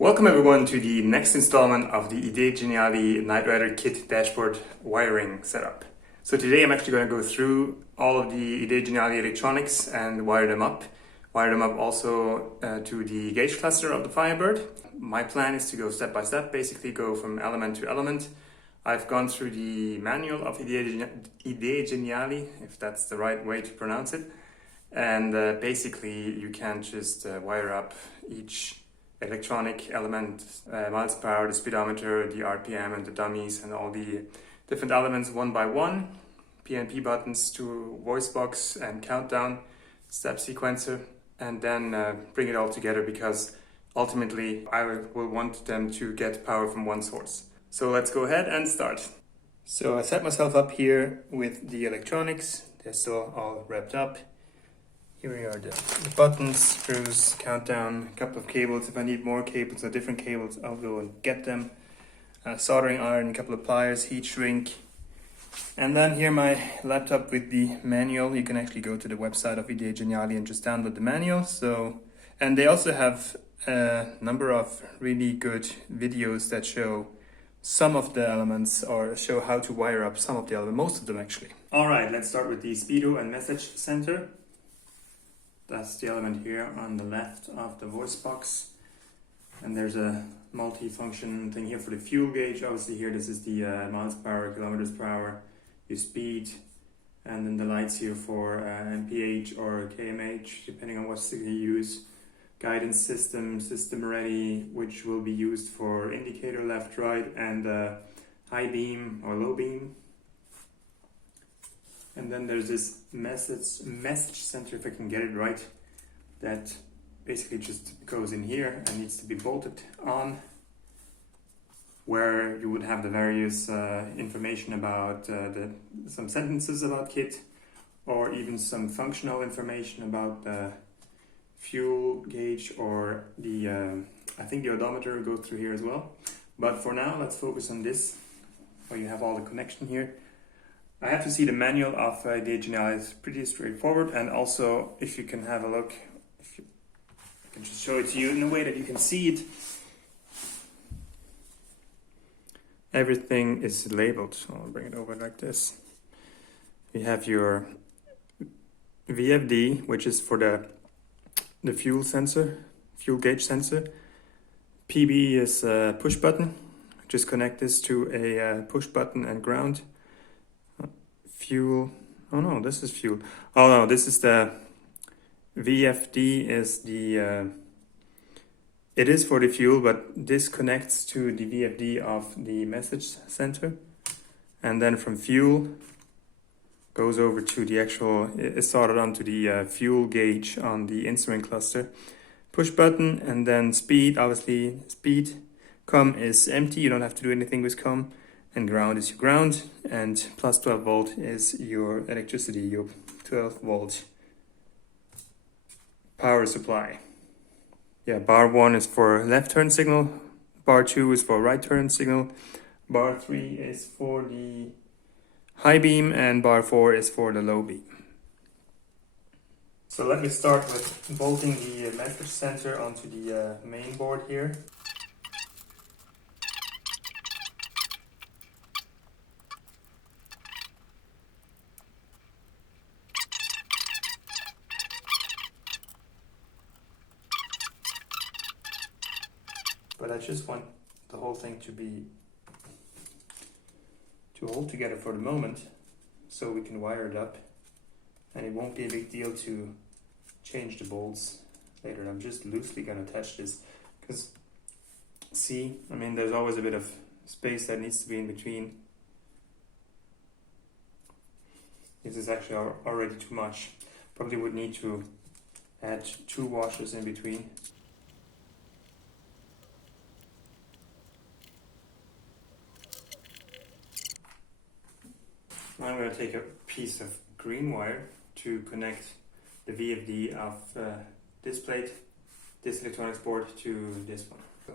Welcome everyone to the next installment of the ideegeniali Knight Rider KITT dashboard wiring setup. So today I'm actually going to go through all of the ideegeniali electronics and wire them up. Wire them up also to the gauge cluster of the Firebird. My plan is to go step by step, basically go from element to element. I've gone through the manual of ideegeniali, if that's the right way to pronounce it. And basically you can just wire up each electronic element, miles per hour, the speedometer, the RPM and the dummies and all the different elements one by one. PNP buttons to voice box and countdown, step sequencer, and then bring it all together because ultimately I will want them to get power from one source. So let's go ahead and start. So I set myself up here with the electronics. They're still all wrapped up. Here are the buttons, screws, countdown, a couple of cables. If I need more cables or different cables, I'll go and get them. Soldering iron, a couple of pliers, heat shrink. And then here my laptop with the manual. You can actually go to the website of ideegeniali and just download the manual. And they also have a number of really good videos that show some of the elements or show how to wire up some of the elements, most of them actually. All right, let's start with the speedo and message center. That's the element here on the left of the voice box. And there's a multi-function thing here for the fuel gauge. Obviously here this is the miles per hour, kilometers per hour, your speed, and then the lights here for MPH or KMH, depending on what signal you use. Guidance system, system ready, which will be used for indicator left, right, and high beam or low beam. And then there's this message center, if I can get it right, that basically just goes in here and needs to be bolted on, where you would have the various information about some sentences about KITT, or even some functional information about the fuel gauge or the, I think the odometer goes through here as well. But for now, let's focus on this, where you have all the connection here. I have to see the manual of ideegeniali. It's pretty straightforward, and also if you can have a look, I can just show it to you in a way that you can see it. Everything is labeled, so I'll bring it over like this. You have your VFD, which is for the fuel sensor, fuel gauge sensor. PB is a push button. Just connect this to a push button and ground. Fuel, oh no, this is fuel. Oh no, this is the VFD is the, it is for the fuel, but this connects to the VFD of the message center. And then from fuel, goes over to the actual, it's soldered onto the fuel gauge on the instrument cluster. Push button, and then speed, obviously speed. COM is empty, you don't have to do anything with COM. And ground is your ground, and plus 12 volt is your electricity, your 12 volt power supply. Yeah, bar 1 is for left turn signal, bar 2 is for right turn signal, bar 3 is for the high beam, and bar 4 is for the low beam. So let me start with bolting the message sensor onto the main board here. But I just want the whole thing to hold together for the moment, so we can wire it up, and it won't be a big deal to change the bolts later. I'm just loosely going to attach this, because see, I mean, there's always a bit of space that needs to be in between. This is actually already too much. Probably would need to add 2 washers in between. Now I'm going to take a piece of green wire to connect the VFD of this plate, this electronics board, to this one. So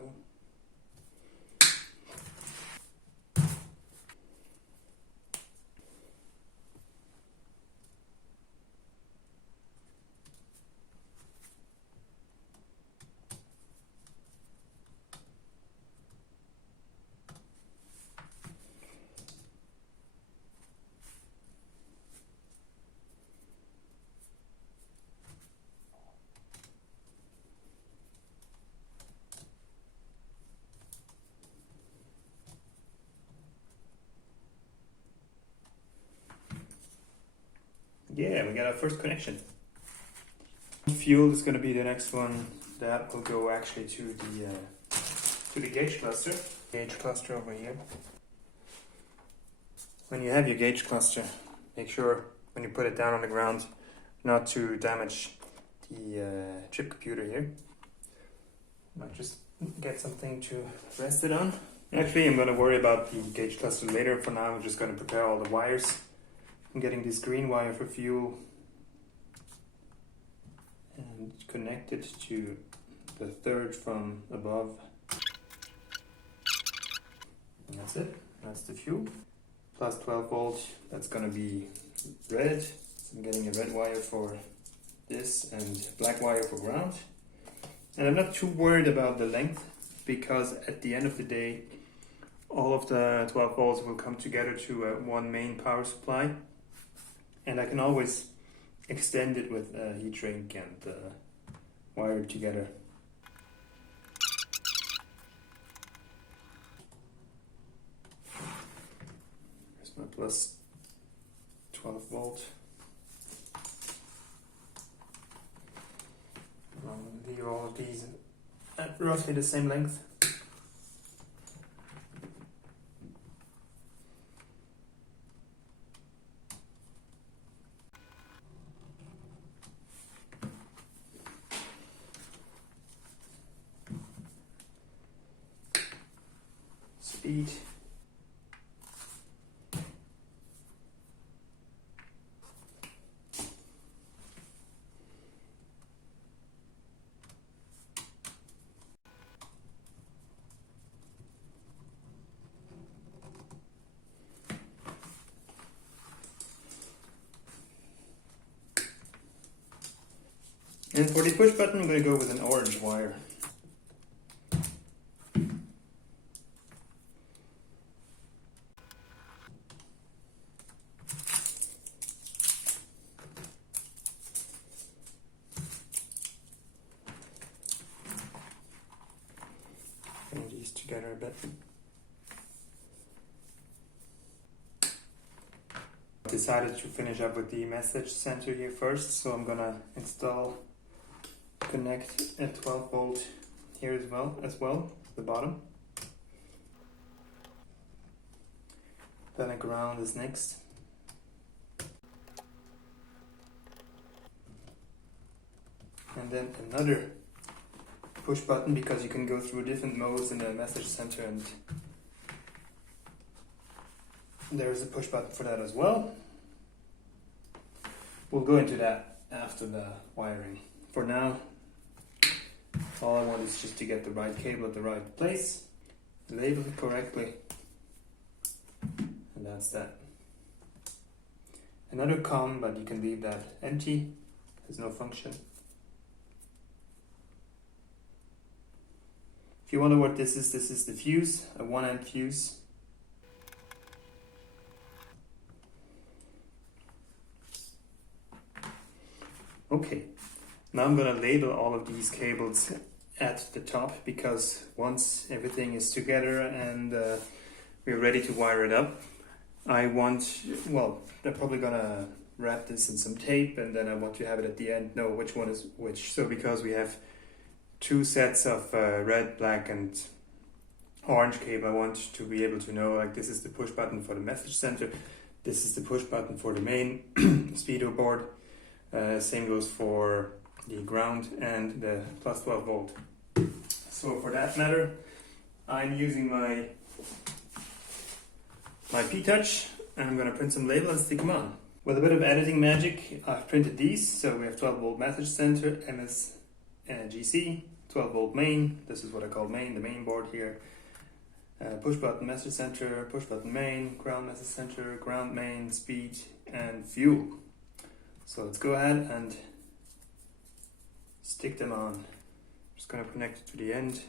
yeah, we got our first connection. Fuel is going to be the next one. That will go actually to the gauge cluster. Gauge cluster over here. When you have your gauge cluster, make sure when you put it down on the ground not to damage the chip computer here. Might just get something to rest it on. Actually, I'm going to worry about the gauge cluster later. For now, I'm just going to prepare all the wires. I'm getting this green wire for fuel and connect it to the third from above. And that's it. That's the fuel. Plus 12 volts. That's going to be red. So I'm getting a red wire for this and black wire for ground. And I'm not too worried about the length, because at the end of the day, all of the 12 volts will come together to one main power supply, and I can always extend it with a heat shrink and wire it together. Here's my plus 12 volt. I'll leave all of these at roughly the same length. Speed. And for the push button, I'm going to go with an orange wire. Bring these together a bit. Decided to finish up with the message center here first, so I'm going to connect a 12 volt here as well, the bottom. Then a ground is next. And then another push button, because you can go through different modes in the message center, and there's a push button for that as well. We'll go into that after the wiring. For now, all I want is just to get the right cable at the right place, label it correctly, and that's that. Another COM, but you can leave that empty, has no function. If you wonder what this is the fuse, a 1 amp fuse. Okay. Now I'm going to label all of these cables at the top, because once everything is together and we're ready to wire it up, they're probably going to wrap this in some tape, and then I want to have it at the end, know which one is which. So because we have two sets of red, black and orange cable, I want to be able to know, like, this is the push button for the message center, this is the push button for the main speedo board, same goes for the ground and the plus 12 volt. So for that matter, I'm using my P-Touch, and I'm going to print some labels and stick them on. With a bit of editing magic, I've printed these. So we have 12 volt message center, MS and GC, 12 volt main, this is what I call main, the main board here. Push button message center, push button main, ground message center, ground main, speed and fuel. So let's go ahead and stick them on. Just going to connect it to the end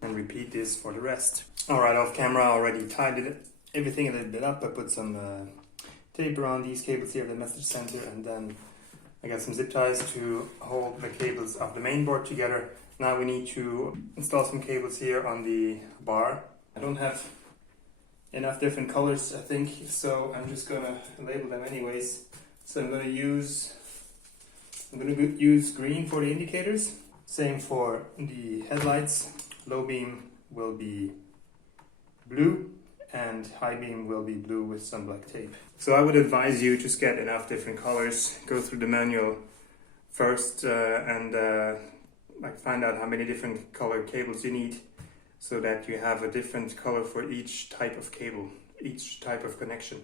and repeat this for the rest. Alright, off camera I already tied everything a little bit up. I put some tape around these cables here, the message center, and then I got some zip ties to hold the cables of the main board together. Now we need to install some cables here on the bar. I don't have enough different colors, I think, so I'm just gonna label them anyways. So I'm gonna use green for the indicators, same for the headlights. Low beam will be blue and high beam will be blue with some black tape. So I would advise you just get enough different colors, go through the manual first and like find out how many different color cables you need, so that you have a different color for each type of cable, each type of connection.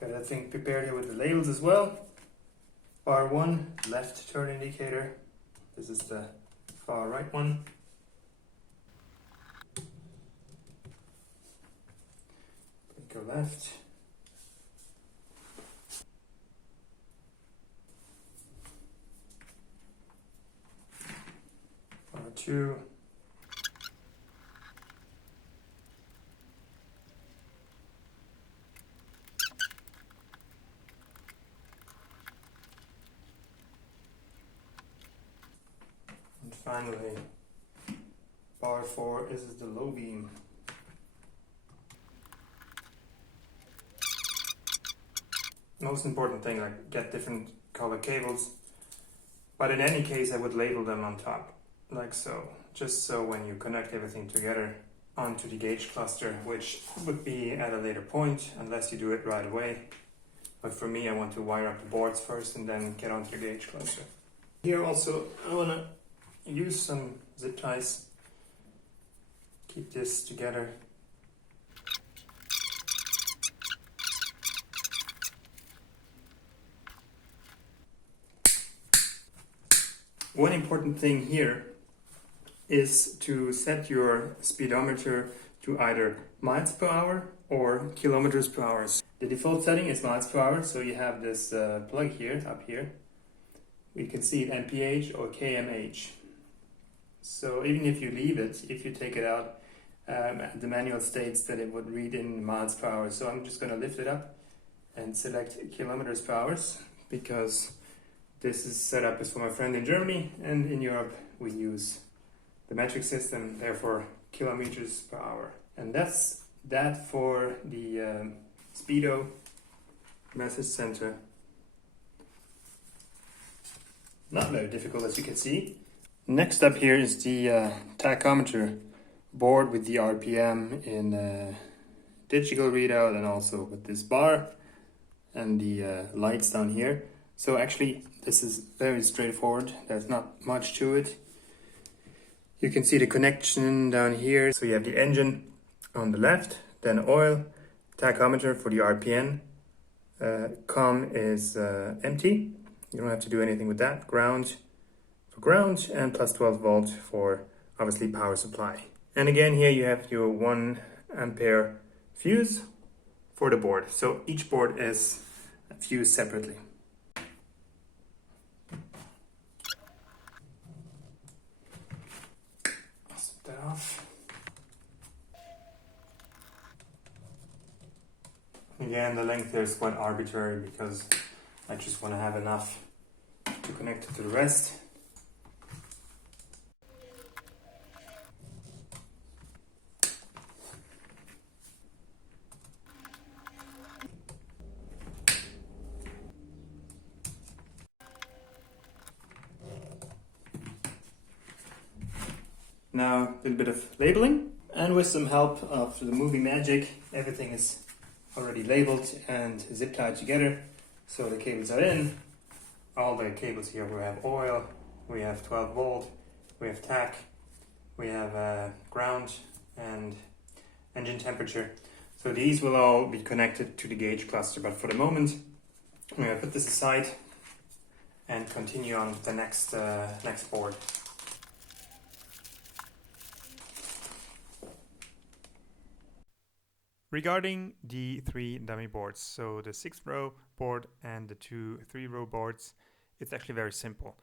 Got everything prepared here with the labels as well. Bar 1, left turn indicator. This is the far right one. Go left. Bar 2. And finally, bar 4, this is the low beam. Most important thing, like get different color cables, but in any case I would label them on top, like so, just so when you connect everything together onto the gauge cluster, which would be at a later point unless you do it right away. But for me, I want to wire up the boards first and then get onto the gauge cluster. Here also I want to use some zip ties, keep this together. One important thing here is to set your speedometer to either miles per hour or kilometers per hour. The default setting is miles per hour, so you have this plug here, up here. We can see it mph or kmh. So even if you leave it, if you take it out, the manual states that it would read in miles per hour. So I'm just going to lift it up and select kilometers per hour, because this is set up as for my friend in Germany, and in Europe we use the metric system, therefore kilometers per hour. And that's that for the speedo message center. Not very difficult, as you can see. Next up here is the tachometer board with the RPM in digital readout, and also with this bar and the lights down here. So actually this is very straightforward, there's not much to it. You can see the connection down here. So you have the engine on the left, then oil, tachometer for the RPM, COM is empty, you don't have to do anything with that, ground for ground, and plus 12 volt for obviously power supply. And again here you have your 1 ampere fuse for the board. So each board is fused separately. That off. Again, the length here is quite arbitrary because I just want to have enough to connect it to the rest. Now a little bit of labeling, and with some help of the movie magic, everything is already labeled and zip tied together. So the cables are in. All the cables here, we have oil, we have 12 volt, we have tach, we have ground and engine temperature. So these will all be connected to the gauge cluster, but for the moment I'm going to put this aside and continue on with the next board. Regarding the 3 dummy boards, so the 6-row board and the 2 3-row boards, it's actually very simple.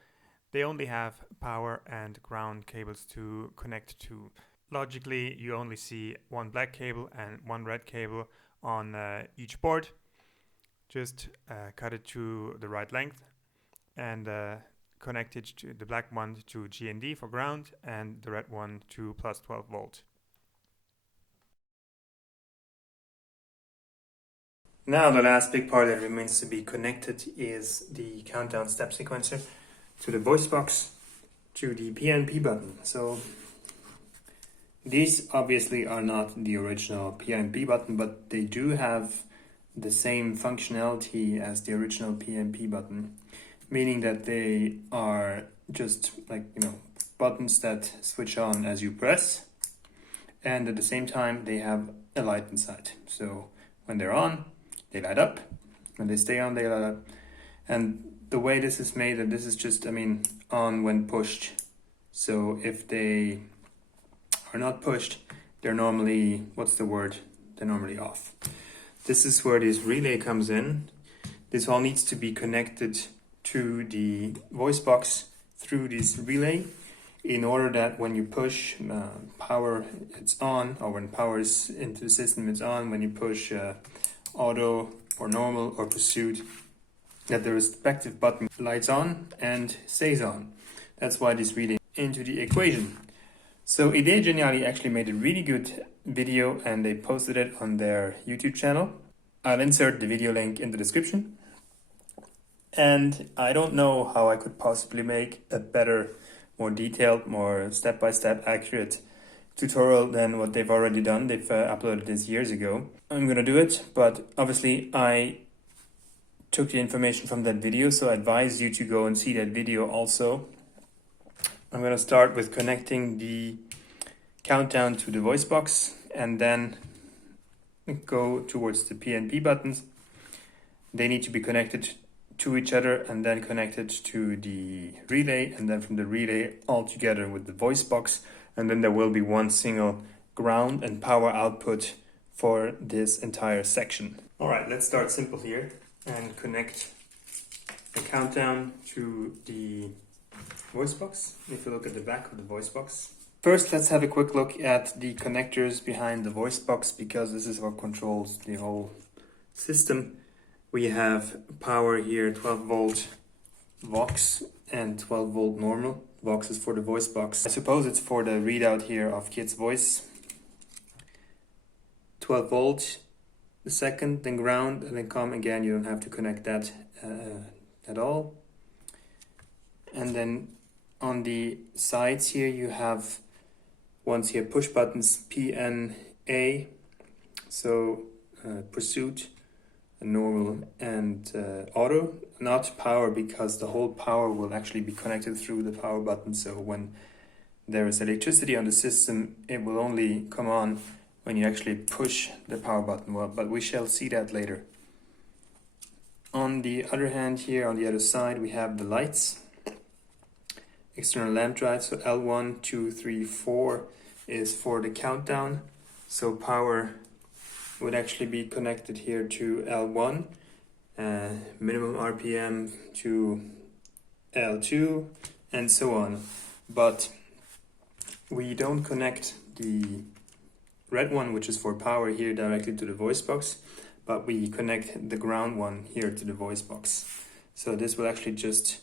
They only have power and ground cables to connect to. Logically, you only see 1 black cable and 1 red cable on each board. Just cut it to the right length and connect it to the black one to G&D for ground and the red one to plus 12 volt. Now the last big part that remains to be connected is the countdown step sequencer to the voice box to the PNP button. So these obviously are not the original PNP button, but they do have the same functionality as the original PNP button, meaning that they are just like, buttons that switch on as you press, and at the same time they have a light inside. So when they're on, they light up. When they stay on, they light up. And the way this is made, that this is just, on when pushed. So if they are not pushed, they're normally, they're normally off. This is where this relay comes in. This all needs to be connected to the voice box through this relay in order that when you push power, it's on, or when power is into the system, it's on. When you push auto or normal or pursuit, that the respective button lights on and stays on. That's why this relay into the equation. So ideegeniali actually made a really good video and they posted it on their YouTube channel. I'll insert the video link in the description. And I don't know how I could possibly make a better, more detailed, more step-by-step accurate tutorial than what they've already done. They've uploaded this years ago. I'm gonna do it, but obviously I took the information from that video, so I advise you to go and see that video also. I'm gonna start with connecting the countdown to the voice box and then go towards the PNP buttons. They need to be connected to each other and then connected to the relay, and then from the relay all together with the voice box, and then there will be one single ground and power output for this entire section. All right, let's start simple here and connect the countdown to the voice box. If you look at the back of the voice box. First, let's have a quick look at the connectors behind the voice box, because this is what controls the whole system. We have power here, 12 volt Vox and 12 volt normal. Vox is for the voice box. I suppose it's for the readout here of KITT's voice. 12 volt, the second, then ground, and then COM again. You don't have to connect that at all. And then on the sides here, you have ones here, push buttons, PNA, so pursuit, normal, and auto. Not power, because the whole power will actually be connected through the power button. So when there is electricity on the system, it will only come on when you actually push the power button. Well, but we shall see that later. On the other hand here, on the other side, we have the lights. External lamp drive, so L1, 2, 3, 4 is for the countdown. So power would actually be connected here to L1, minimum RPM to L2, and so on. But we don't connect the red one, which is for power, here directly to the voice box, but we connect the ground one here to the voice box. So this will actually just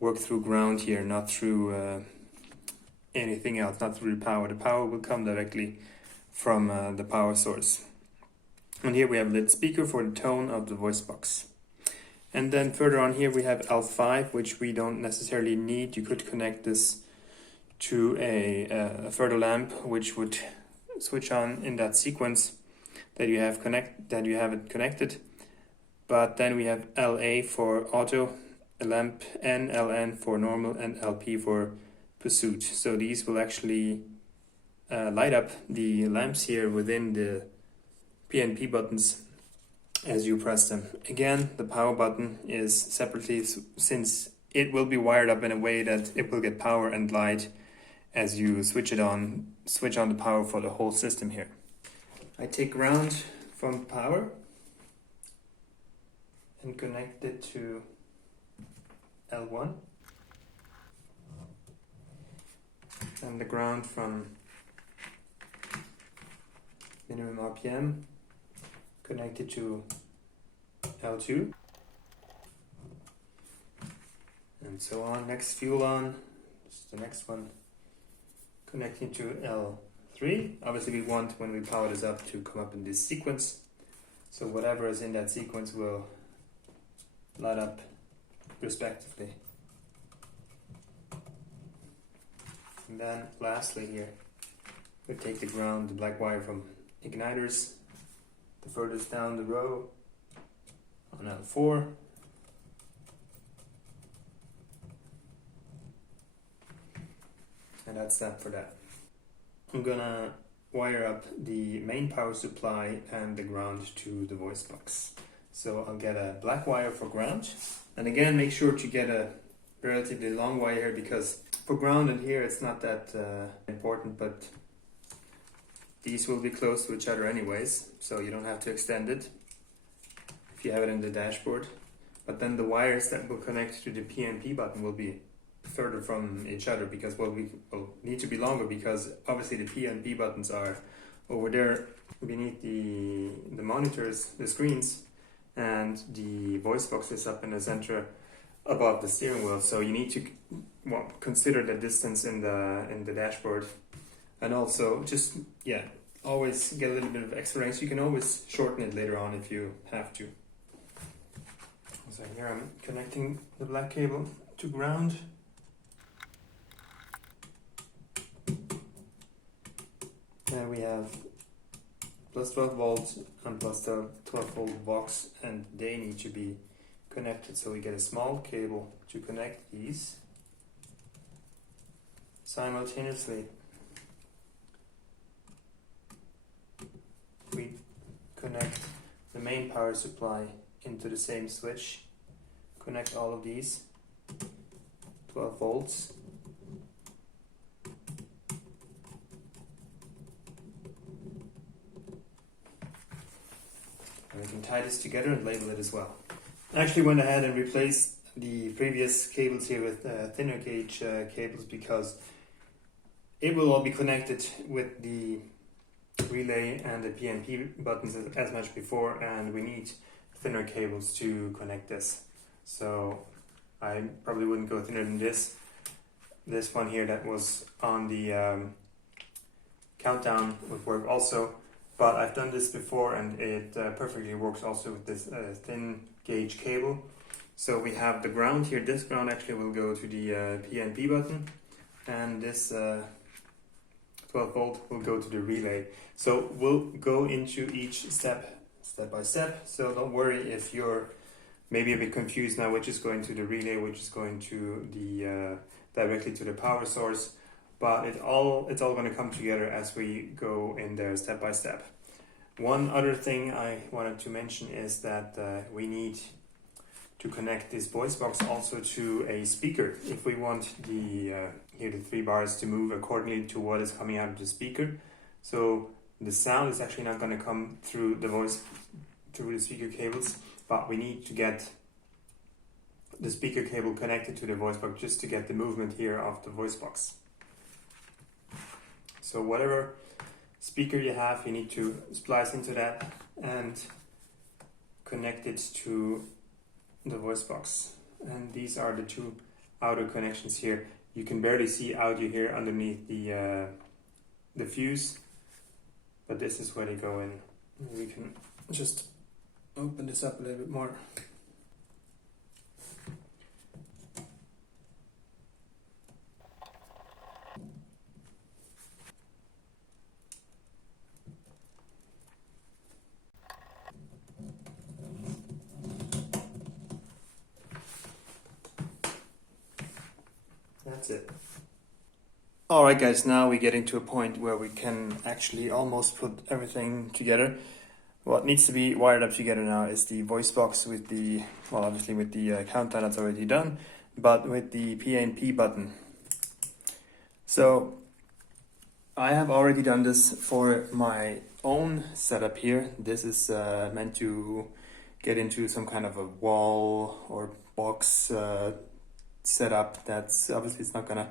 work through ground here, not through anything else, not through the power. The power will come directly from the power source. And here we have a little speaker for the tone of the voice box. And then further on here we have L5, which we don't necessarily need. You could connect this to a further lamp, which would switch on in that sequence that you have it connected. But then we have LA for auto, lamp N, LN for normal, and LP for pursuit. So these will actually light up the lamps here within the PNP buttons as you press them. Again, the power button is separately, since it will be wired up in a way that it will get power and light as you switch on the power for the whole system here. I take ground from power and connect it to L1, and the ground from minimum RPM connected to L2, and so on. Next, fuel on, this is the next one, connecting to L3. Obviously we want, when we power this up, to come up in this sequence. So whatever is in that sequence will light up respectively. And then lastly here, we take the ground, the black wire from igniters, the furthest down the row on L4. And that's that for that. I'm gonna wire up the main power supply and the ground to the voice box. So I'll get a black wire for ground. And again, make sure to get a relatively long wire here, because for ground and here it's not that important, but these will be close to each other anyways, so you don't have to extend it if you have it in the dashboard. But then the wires that will connect to the PNP button will be further from each other, because will need to be longer, because obviously the PNP buttons are over there beneath the monitors, the screens, and the voice box is up in the center above the steering wheel. So you need to consider the distance in the dashboard, and also just always get a little bit of extra length. You can always shorten it later on if you have to. So here I'm connecting the black cable to ground. And we have plus 12 volts and plus 12 volt box, and they need to be connected. So we get a small cable to connect these simultaneously. We connect the main power supply into the same switch, connect all of these 12 volts. And we can tie this together and label it as well. I actually went ahead and replaced the previous cables here with thinner gauge cables, because it will all be connected with the relay and the PNP buttons as much before, and we need thinner cables to connect this. So I probably wouldn't go thinner than this. This one here that was on the countdown would work also, but I've done this before and it perfectly works also with this thin gauge cable. So we have the ground here. This ground actually will go to the PNP button, and this 12 volt will go to the relay. So we'll go into each step by step. So don't worry if you're maybe a bit confused now, which is going to the relay, which is going to the directly to the power source. But it's all going to come together as we go in there step by step. One other thing I wanted to mention is that we need to connect this voice box also to a speaker if we want the 3 bars to move accordingly to what is coming out of the speaker. So the sound is actually not going to come through the speaker cables, but we need to get the speaker cable connected to the voice box just to get the movement here of the voice box. So whatever speaker you have, you need to splice into that and connect it to the voice box. And these are the 2 outer connections here. You can barely see audio here underneath the fuse, but this is where they go in. We can just open this up a little bit more. That's it. Alright guys, now we're getting to a point where we can actually almost put everything together. What needs to be wired up together now is the voice box with the, well obviously with the countdown that's already done, but with the PNP button. So I have already done this for my own setup here. This is meant to get into some kind of a wall or box setup. That's obviously it's not gonna,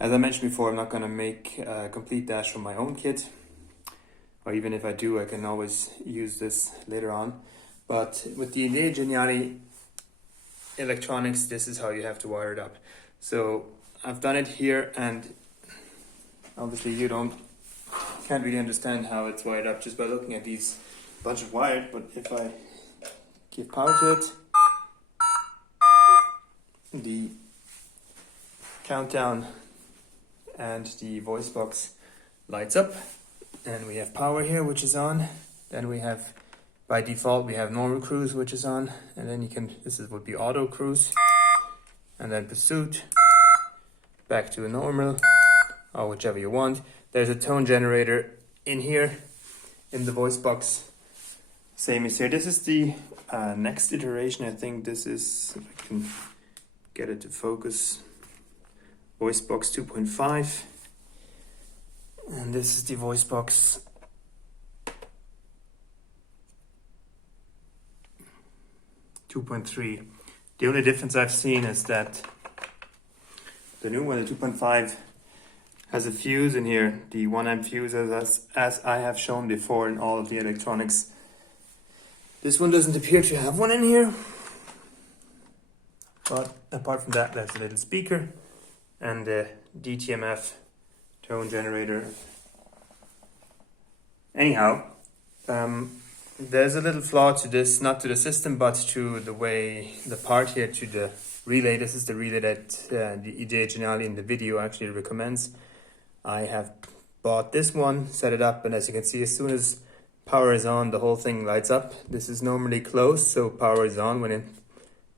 as I mentioned before, I'm not gonna make a complete dash from my own kit, or even if I do, I can always use this later on. But with the ideegeniali electronics, this is how you have to wire it up. So I've done it here, and obviously you can't really understand how it's wired up just by looking at these bunch of wire, but if I give power to it, the countdown and the voice box lights up, and we have power here, which is on. Then we have, by default, we have normal cruise, which is on, and then you can, would be auto cruise, and then pursuit, back to a normal, or whichever you want. There's a tone generator in here, in the voice box, same as here. This is the next iteration. I think this is, if I can get it to focus, voice box 2.5, and this is the voice box 2.3. The only difference I've seen is that the new one, the 2.5, has a fuse in here, the 1 amp fuse, as I have shown before in all of the electronics. This one doesn't appear to have one in here, but apart from that, there's a little speaker and the DTMF tone generator. Anyhow, there's a little flaw to this, not to the system, but to the way, the part here, to the relay. This is the relay that the ideegeniali in the video actually recommends. I have bought this one, set it up, and as you can see, as soon as power is on, the whole thing lights up. This is normally closed, so power is on when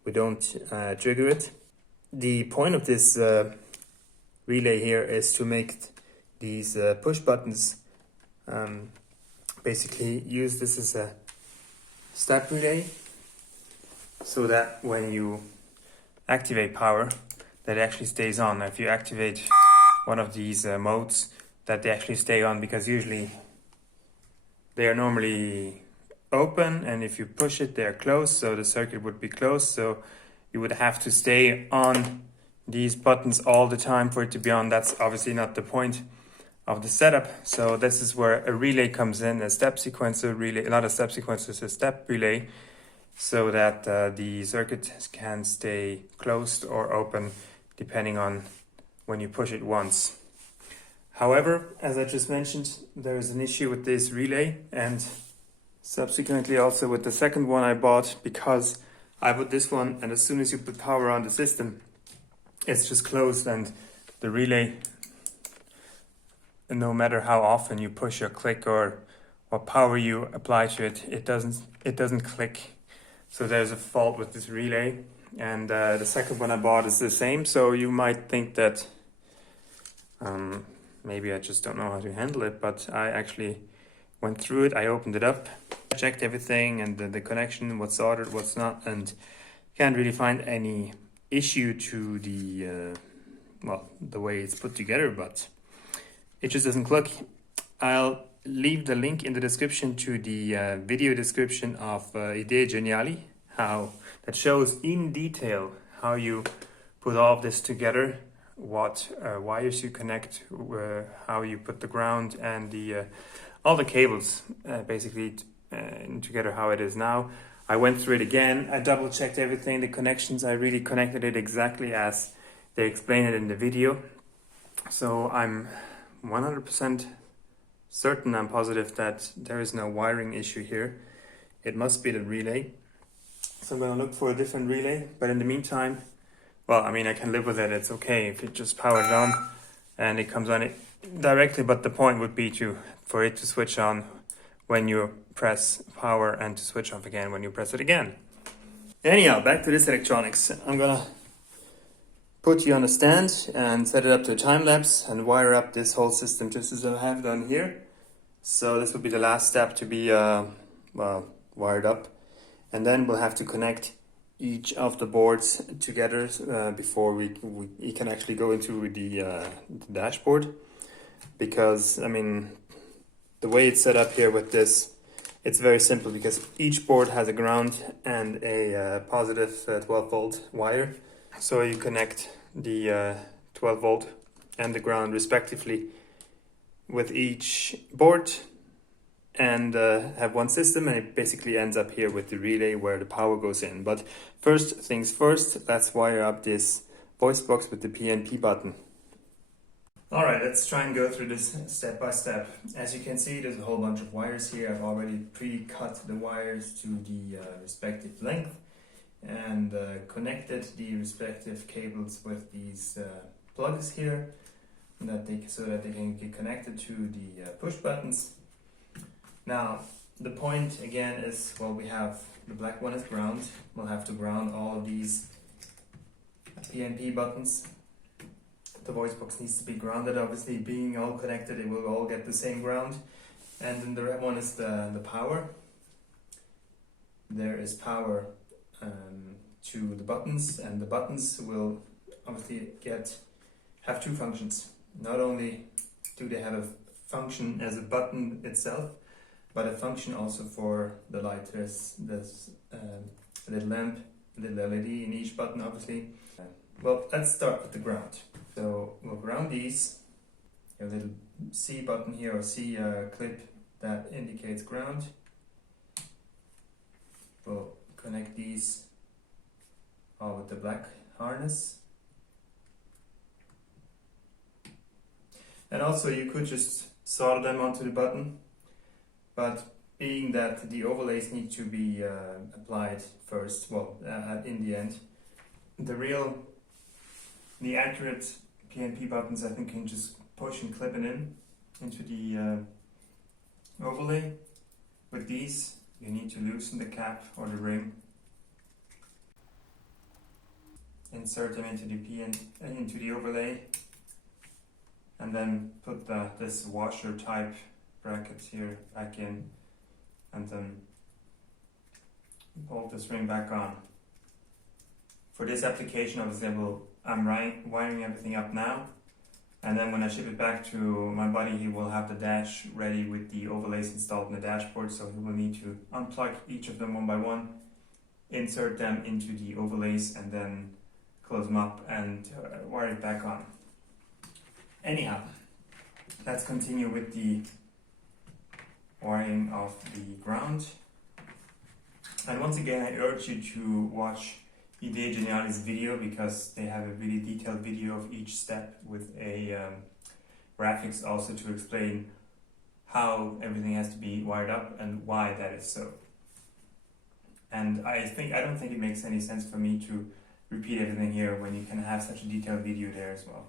we don't trigger it. The point of this relay here is to make these push buttons basically use this as a step relay, so that when you activate power, that it actually stays on. If you activate one of these modes, that they actually stay on, because usually they are normally open, and if you push it, they are closed, so the circuit would be closed, so you would have to stay on these buttons all the time for it to be on. That's obviously not the point of the setup. So this is where a relay comes in, a step sequencer relay, not a step sequencer, it's a step relay, so that the circuit can stay closed or open depending on when you push it once. However, as I just mentioned, there is an issue with this relay, and subsequently also with the second one I bought, because I put this one, and as soon as you put power on the system, it's just closed, and the relay, no matter how often you push or click or what power you apply to it, it doesn't click. So there's a fault with this relay, and the second one I bought is the same. So you might think that maybe I just don't know how to handle it, but I actually went through it. I opened it up, checked everything, and the connection, what's soldered, what's not, and can't really find any issue to the the way it's put together, but it just doesn't click. I'll leave the link in the description to the video description of ideegeniali, how that shows in detail how you put all of this together, what wires you connect, how you put the ground and the all the cables basically together, how it is now. I went through it again, I double checked everything, the connections, I really connected it exactly as they explain it in the video. So I'm 100% certain, I'm positive that there is no wiring issue here. It must be the relay. So I'm going to look for a different relay, but in the meantime, well, I mean, I can live with it. It's okay if you just power it on and it comes on it directly, but the point would be for it to switch on when you press power and to switch off again when you press it again. Anyhow, back to this electronics. I'm going to put you on a stand and set it up to a time lapse and wire up this whole system just as I have done here. So this will be the last step to be wired up, and then we'll have to connect each of the boards together before we can actually go into the dashboard, because I mean the way it's set up here with this, it's very simple, because each board has a ground and a positive 12 volt wire. So you connect the 12 volt and the ground respectively with each board and have one system, and it basically ends up here with the relay where the power goes in. But first things first, let's wire up this voice box with the PNP button. Alright, let's try and go through this step by step. As you can see, there's a whole bunch of wires here. I've already pre-cut the wires to the respective length and connected the respective cables with these plugs here so that they can get connected to the push buttons. Now, the point again is, well, we have the black one is ground. We'll have to ground all of these PNP buttons. The voice box needs to be grounded, obviously being all connected, it will all get the same ground. And then the red one is the power. There is power to the buttons, and the buttons will obviously have two functions. Not only do they have a function as a button itself, but a function also for the light. There's a little lamp, a little LED in each button, obviously. Well, let's start with the ground. So we'll ground these. A little C button here, or C clip that indicates ground. We'll connect these all with the black harness. And also you could just solder them onto the button, but being that the overlays need to be applied first, well, in the end, the accurate PNP buttons I think can just push and clip it into the overlay. With these, you need to loosen the cap or the ring, insert them into the overlay, and then put this washer type bracket here back in, and then bolt this ring back on. For this application, obviously I'm wiring everything up now, and then when I ship it back to my buddy, he will have the dash ready with the overlays installed in the dashboard, so he will need to unplug each of them one by one, insert them into the overlays, and then close them up and wire it back on. Anyhow, let's continue with the wiring of the ground. And once again, I urge you to watch ideegeniali's video, because they have a really detailed video of each step with a graphics also to explain how everything has to be wired up and why that is so. And I don't think it makes any sense for me to repeat everything here when you can have such a detailed video there as well.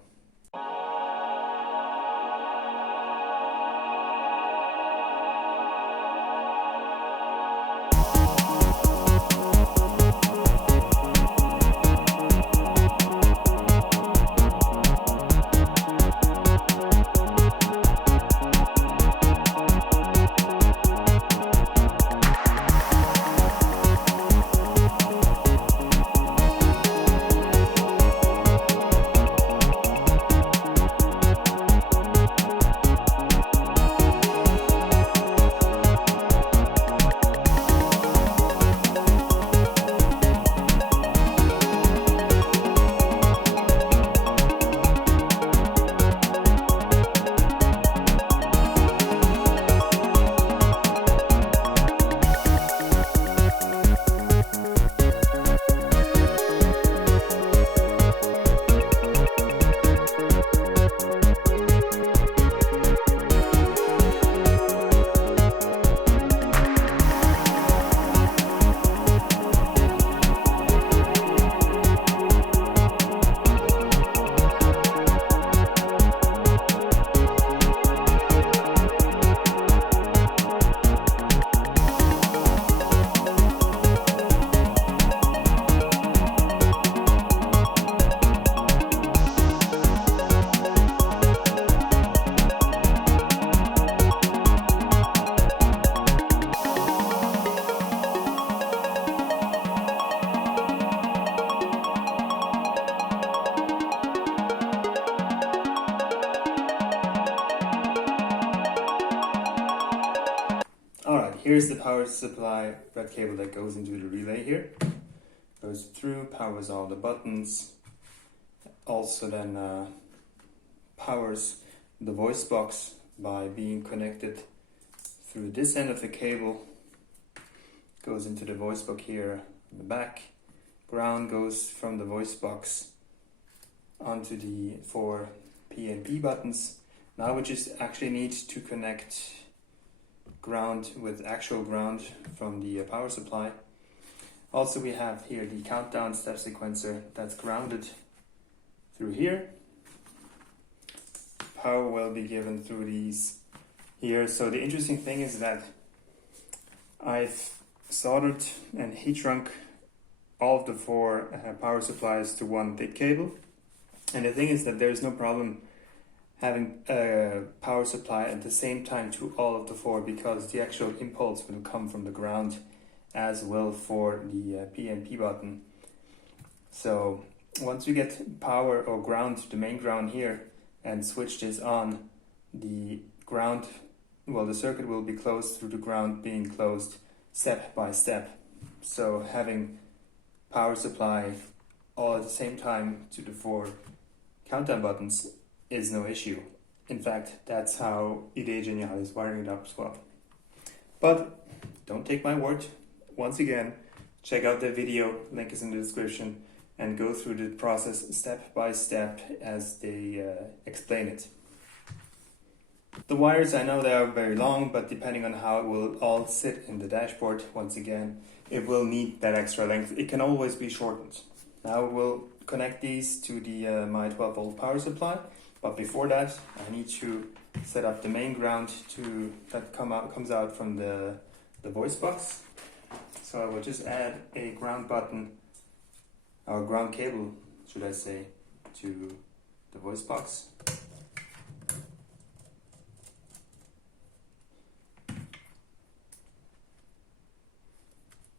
Here's the power supply red cable that goes into the relay here. Goes through, powers all the buttons. Also then powers the voice box by being connected through this end of the cable. Goes into the voice box here in the back. Ground goes from the voice box onto the 4 P and B buttons. Now we just actually need to connect ground with actual ground from the power supply. Also we have here the countdown step sequencer that's grounded through here. Power will be given through these here. So the interesting thing is that I've soldered and heat shrunk all of the 4 power supplies to one thick cable. And the thing is that there's no problem having a power supply at the same time to all of the 4, because the actual impulse will come from the ground as well for the P and P button. So once you get power or ground, the main ground here, and switch this on, the ground, well, the circuit will be closed through the ground being closed step by step. So having power supply all at the same time to the 4 countdown buttons is no issue. In fact, that's how ideegeniali is wiring it up as well. But don't take my word. Once again, check out the video, link is in the description, and go through the process step by step as they explain it. The wires, I know they are very long, but depending on how it will all sit in the dashboard, once again, it will need that extra length. It can always be shortened. Now we'll connect these to the my 12 volt power supply, but before that I need to set up the main ground that comes out from the voice box. So I will just add a ground button, or ground cable should I say, to the voice box.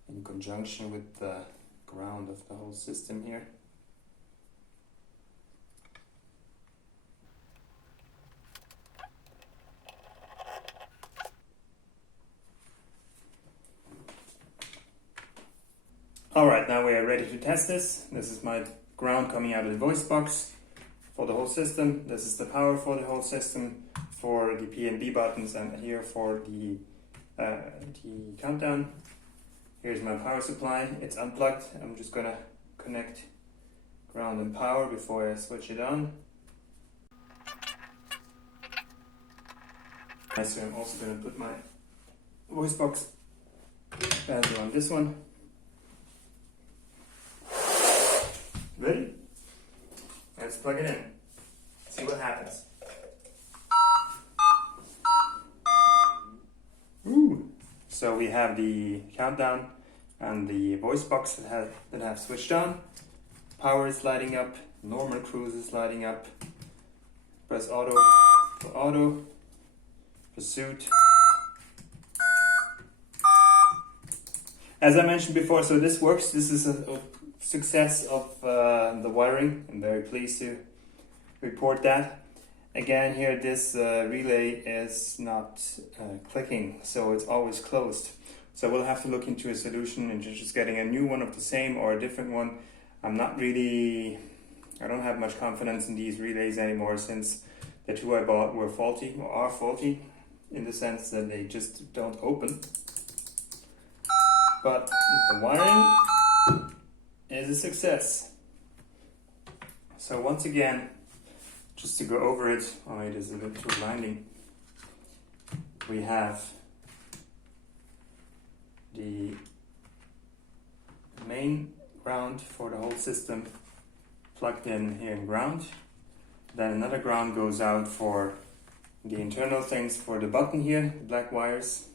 In conjunction with the ground of the whole system here. Alright, now we are ready to test this. This is my ground coming out of the voice box for the whole system. This is the power for the whole system for the P and B buttons, and here for the countdown. Here's my power supply. It's unplugged. I'm just gonna connect ground and power before I switch it on. So I'm also gonna put my voice box battery on this one. Ready? Let's plug it in. See what happens. Ooh. So we have the countdown and the voice box that have switched on. Power is lighting up. Normal cruise is lighting up. Press auto for auto. Pursuit. As I mentioned before, so this works. This is a success of the wiring. I'm very pleased to report that. Again, here this relay is not clicking, so it's always closed. So we'll have to look into a solution and just getting a new one of the same or a different one. I don't have much confidence in these relays anymore, since the 2 I bought were faulty, or are faulty, in the sense that they just don't open. But the wiring is a success. So once again, just to go over it, oh, it is a bit too blinding. We have the main ground for the whole system plugged in here in ground. Then another ground goes out for the internal things for the button here, the black wires.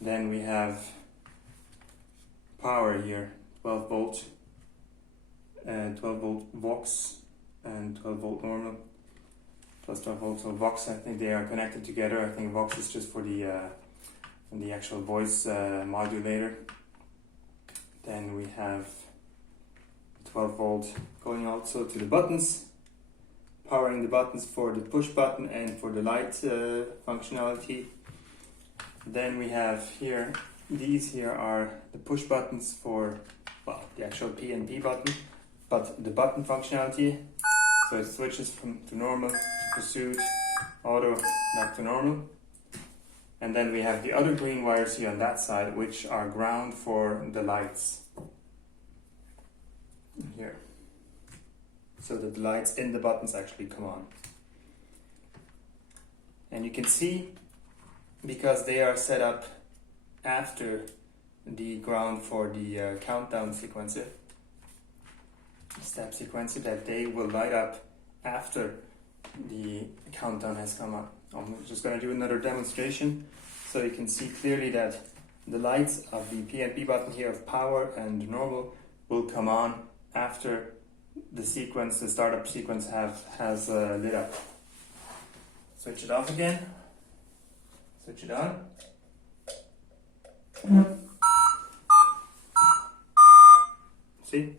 Then we have power here, 12 volt, 12 volt Vox and 12 volt normal, plus 12 volts of Vox. I think they are connected together. I think Vox is just for the actual voice modulator. Then we have 12 volt going also to the buttons, powering the buttons for the push button and for the light functionality. Then we have here, these here are the push buttons for, well, the actual P and P button, but the button functionality. So it switches to normal, to pursuit, auto, back to normal. And then we have the other green wires here on that side, which are ground for the lights here, so that the lights in the buttons actually come on. And you can see, because they are set up after the ground for the countdown sequencer, step sequencer, that they will light up after the countdown has come up. I'm just going to do another demonstration so you can see clearly that the lights of the PNP button here of power and normal will come on after the sequence, the startup sequence has lit up. Switch it off again, switch it on. See?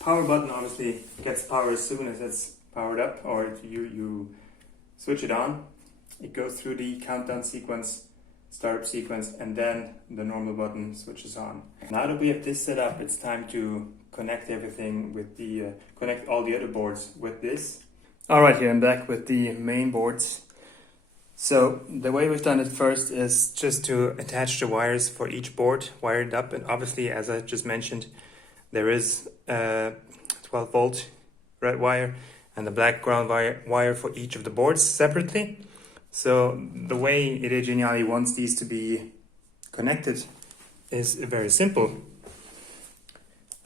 Power button obviously gets power as soon as it's powered up, or if you switch it on, it goes through the countdown sequence, startup sequence, and then the normal button switches on. Now that we have this set up, it's time to connect everything with the connect all the other boards with this. Alright, here I'm back with the main boards. So the way we've done it first is just to attach the wires for each board wired up, and obviously, as I just mentioned, there is a 12 volt red wire and the black ground wire for each of the boards separately. So the way ideegeniali wants these to be connected is very simple.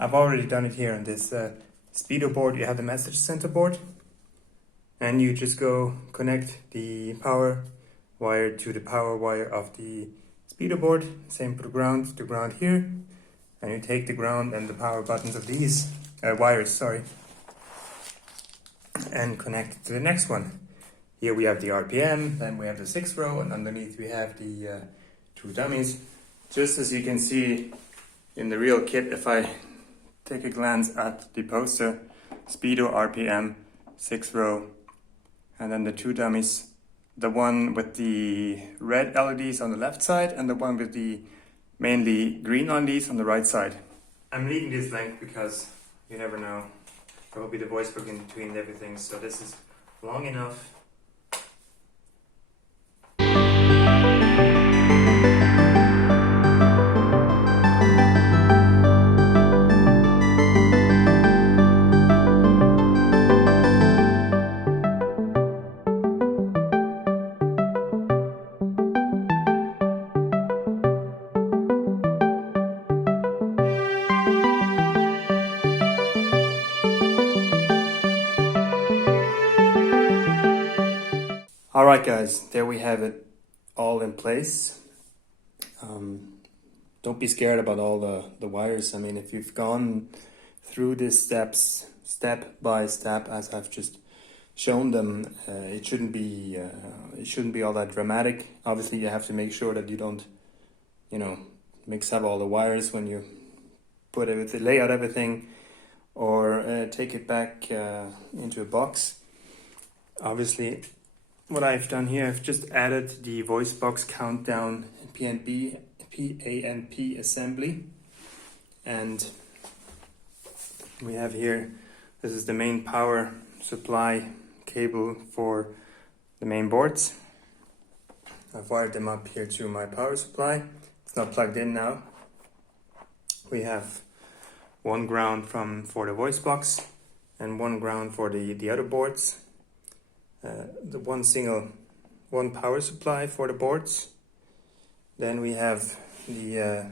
I've already done it here on this speedo board. You have the message center board, and you just go connect the power wire to the power wire of the speedo board. Same for the ground here. And you take the ground and the power buttons of these wires, and connect it to the next one. Here we have the RPM, then we have the 6th row, and underneath we have the 2 dummies. Just as you can see in the real kit, if I take a glance at the poster, speedo, RPM, 6th row, and then the 2 dummies. The one with the red LEDs on the left side, and the one with the mainly green LEDs on the right side. I'm leaving this length because you never know. There will be the voice book in between everything, so this is long enough. Alright guys, there we have it all in place. Don't be scared about all the wires. I mean, if you've gone through these steps step by step as I've just shown them, it shouldn't be all that dramatic. Obviously you have to make sure that you don't, mix up all the wires when you lay out everything, or take it back into a box. Obviously, what I've done here, I've just added the voice box countdown PNP assembly, and we have here, this is the main power supply cable for the main boards. I've wired them up here to my power supply. It's not plugged in now. We have one ground for the voice box and one ground for the other boards. The one power supply for the boards. Then we have the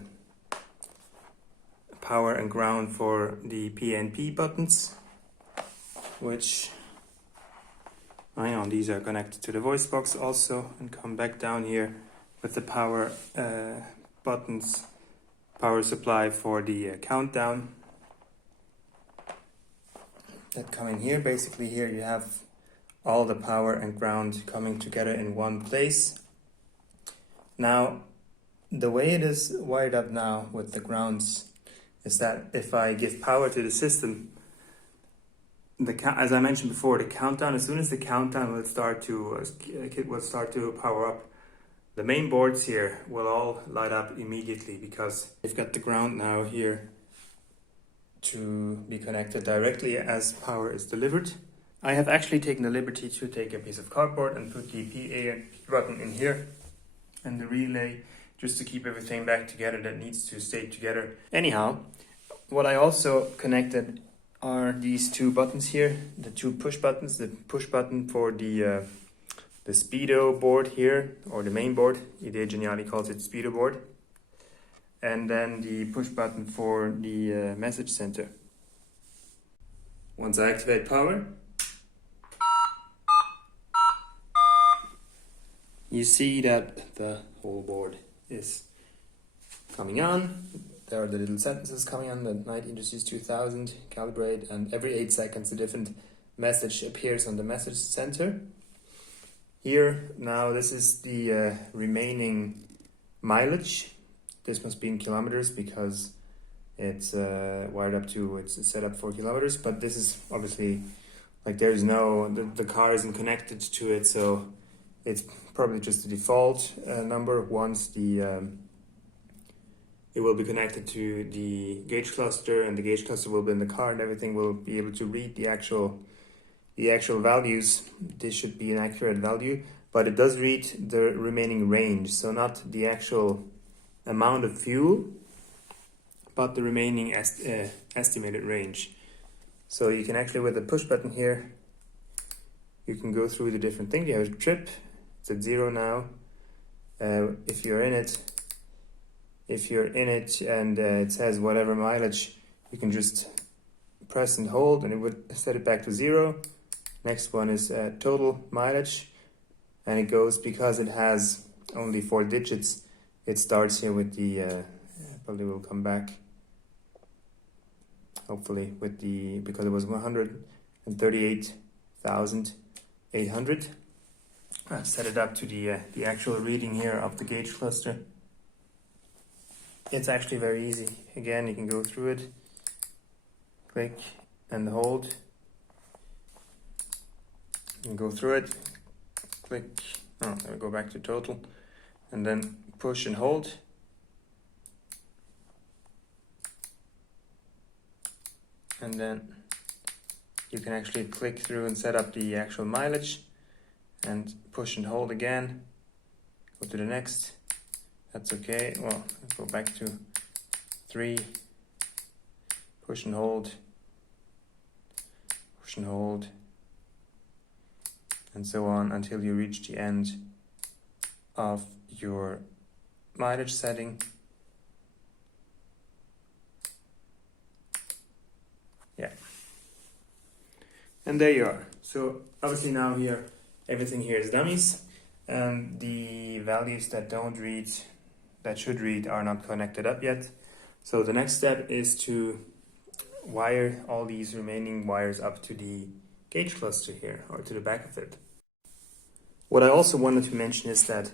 power and ground for the PNP buttons, which these are connected to the voice box also, and come back down here with the power buttons, power supply for the countdown. That coming here, basically here you have all the power and ground coming together in one place. Now, the way it is wired up now with the grounds is that if I give power to the system, as I mentioned before, the countdown, as soon as the countdown will start to power up, the main boards here will all light up immediately, because we've got the ground now here to be connected directly as power is delivered. I have actually taken the liberty to take a piece of cardboard and put the PA button in here and the relay, just to keep everything back together that needs to stay together. Anyhow, what I also connected are these two buttons here, the two push buttons, the push button for the the speedo board here, or the main board. ideegeniali calls it speedo board. And then the push button for the message center. Once I activate power, you see that the whole board is coming on. There are the little sentences coming on, the Night Industries 2000, calibrate, and every 8 seconds a different message appears on the message center. Here, now this is the remaining mileage. This must be in kilometers because it's wired up to, it's set up for kilometers, but this is obviously, like there's no, the car isn't connected to it, so it's probably just the default number. Once the it will be connected to the gauge cluster, and the gauge cluster will be in the car, and everything will be able to read the actual values. This should be an accurate value, but it does read the remaining range, so not the actual amount of fuel, but the remaining estimated range. So you can actually, with the push button here, you can go through the different things. You have a trip, it's at 0 now. If you're in it and it says whatever mileage, you can just press and hold and it would set it back to 0. Next one is total mileage, and it goes, because it has only 4 digits, it starts here with the probably will come back hopefully with the, because it was 138,800. Set it up to the actual reading here of the gauge cluster. It's actually very easy. Again, you can go through it, click and hold. You can go through it, click, oh, let me go back to total, and then push and hold. And then you can actually click through and set up the actual mileage, and push and hold again. Go to the next. That's okay. Well, let's go back to 3. Push and hold. Push and hold. And so on until you reach the end of your mileage setting. Yeah. And there you are. So obviously now here, everything here is dummies, and the values that don't read, that should read, are not connected up yet. So the next step is to wire all these remaining wires up to the gauge cluster here, or to the back of it. What I also wanted to mention is that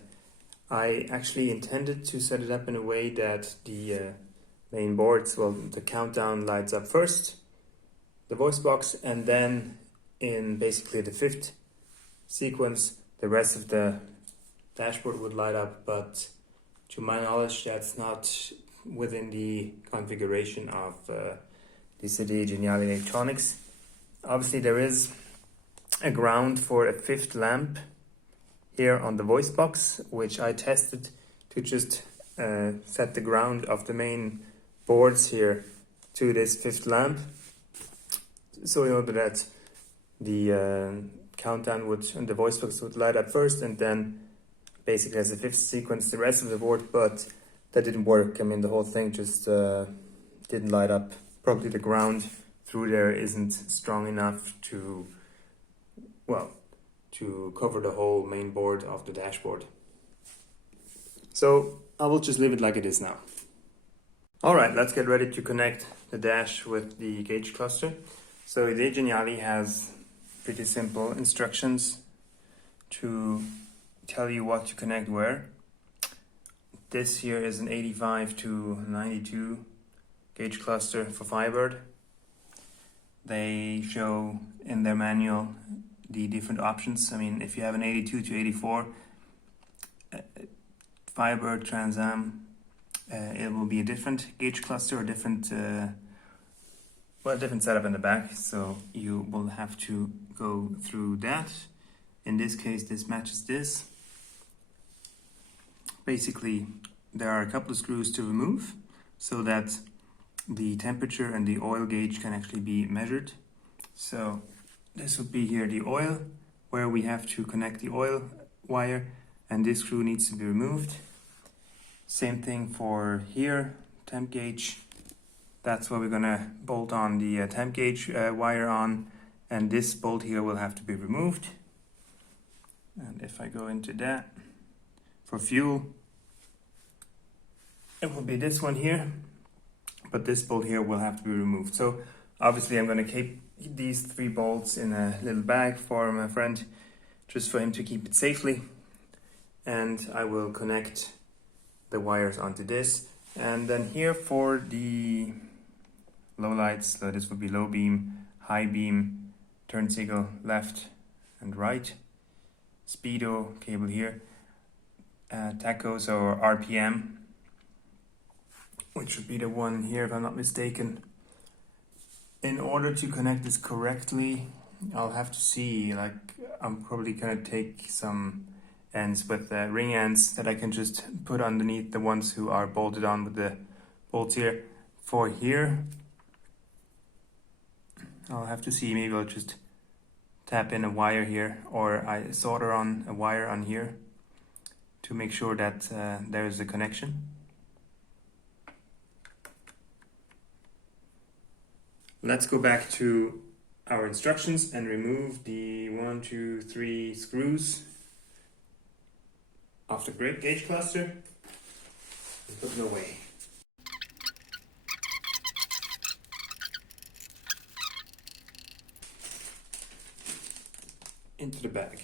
I actually intended to set it up in a way that the main boards, well, the countdown lights up first, the voice box, and then in basically the 5th sequence, the rest of the dashboard would light up, but to my knowledge, that's not within the configuration of this ideegeniali electronics. Obviously, there is a ground for a 5th lamp here on the voice box, which I tested to just set the ground of the main boards here to this 5th lamp, so in order that the countdown would, and the voice box would light up first, and then basically as a 5th sequence the rest of the board, but that didn't work. I mean, the whole thing just didn't light up. Probably the ground through there isn't strong enough to, well, to cover the whole main board of the dashboard. So I will just leave it like it is now. Alright, let's get ready to connect the dash with the gauge cluster. So ideegeniali has pretty simple instructions to tell you what to connect where. This here is an 85 to 92 gauge cluster for Firebird. They show in their manual the different options. I mean, if you have an 82 to 84 Firebird Trans Am, it will be a different gauge cluster, or different different setup in the back, so you will have to go through that. In this case, this matches this. Basically, there are a couple of screws to remove so that the temperature and the oil gauge can actually be measured. So this would be here the oil, where we have to connect the oil wire, and this screw needs to be removed. Same thing for here, temp gauge. That's where we're gonna bolt on the temp gauge wire on, and this bolt here will have to be removed. And if I go into that, for fuel, it will be this one here, but this bolt here will have to be removed. So obviously I'm gonna keep these 3 bolts in a little bag for my friend, just for him to keep it safely. And I will connect the wires onto this. And then here for the low lights, so this would be low beam, high beam, turn signal left and right, speedo cable here, tachos or RPM, which should be the one here if I'm not mistaken. In order to connect this correctly, I'll have to see, like, I'm probably gonna take some ends with ring ends that I can just put underneath the ones who are bolted on with the bolts here. For here, I'll have to see, maybe I'll just tap in a wire here, or I solder on a wire on here to make sure that there is a connection. Let's go back to our instructions and remove the 1, 2, 3 screws off the gauge cluster and put them away. Into the bag.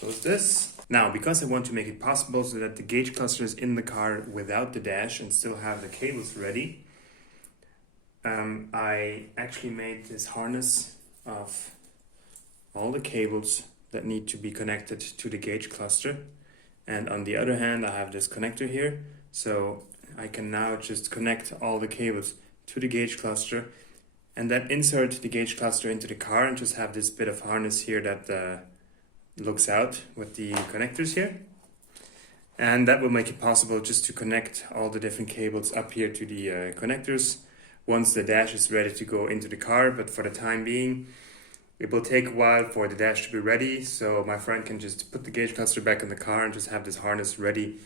Close this. Now, because I want to make it possible so that the gauge cluster is in the car without the dash and still have the cables ready, I actually made this harness of all the cables that need to be connected to the gauge cluster. And on the other hand, I have this connector here, so I can now just connect all the cables to the gauge cluster and then insert the gauge cluster into the car and just have this bit of harness here that looks out with the connectors here. And that will make it possible just to connect all the different cables up here to the connectors once the dash is ready to go into the car. But for the time being, it will take a while for the dash to be ready, so my friend can just put the gauge cluster back in the car and just have this harness ready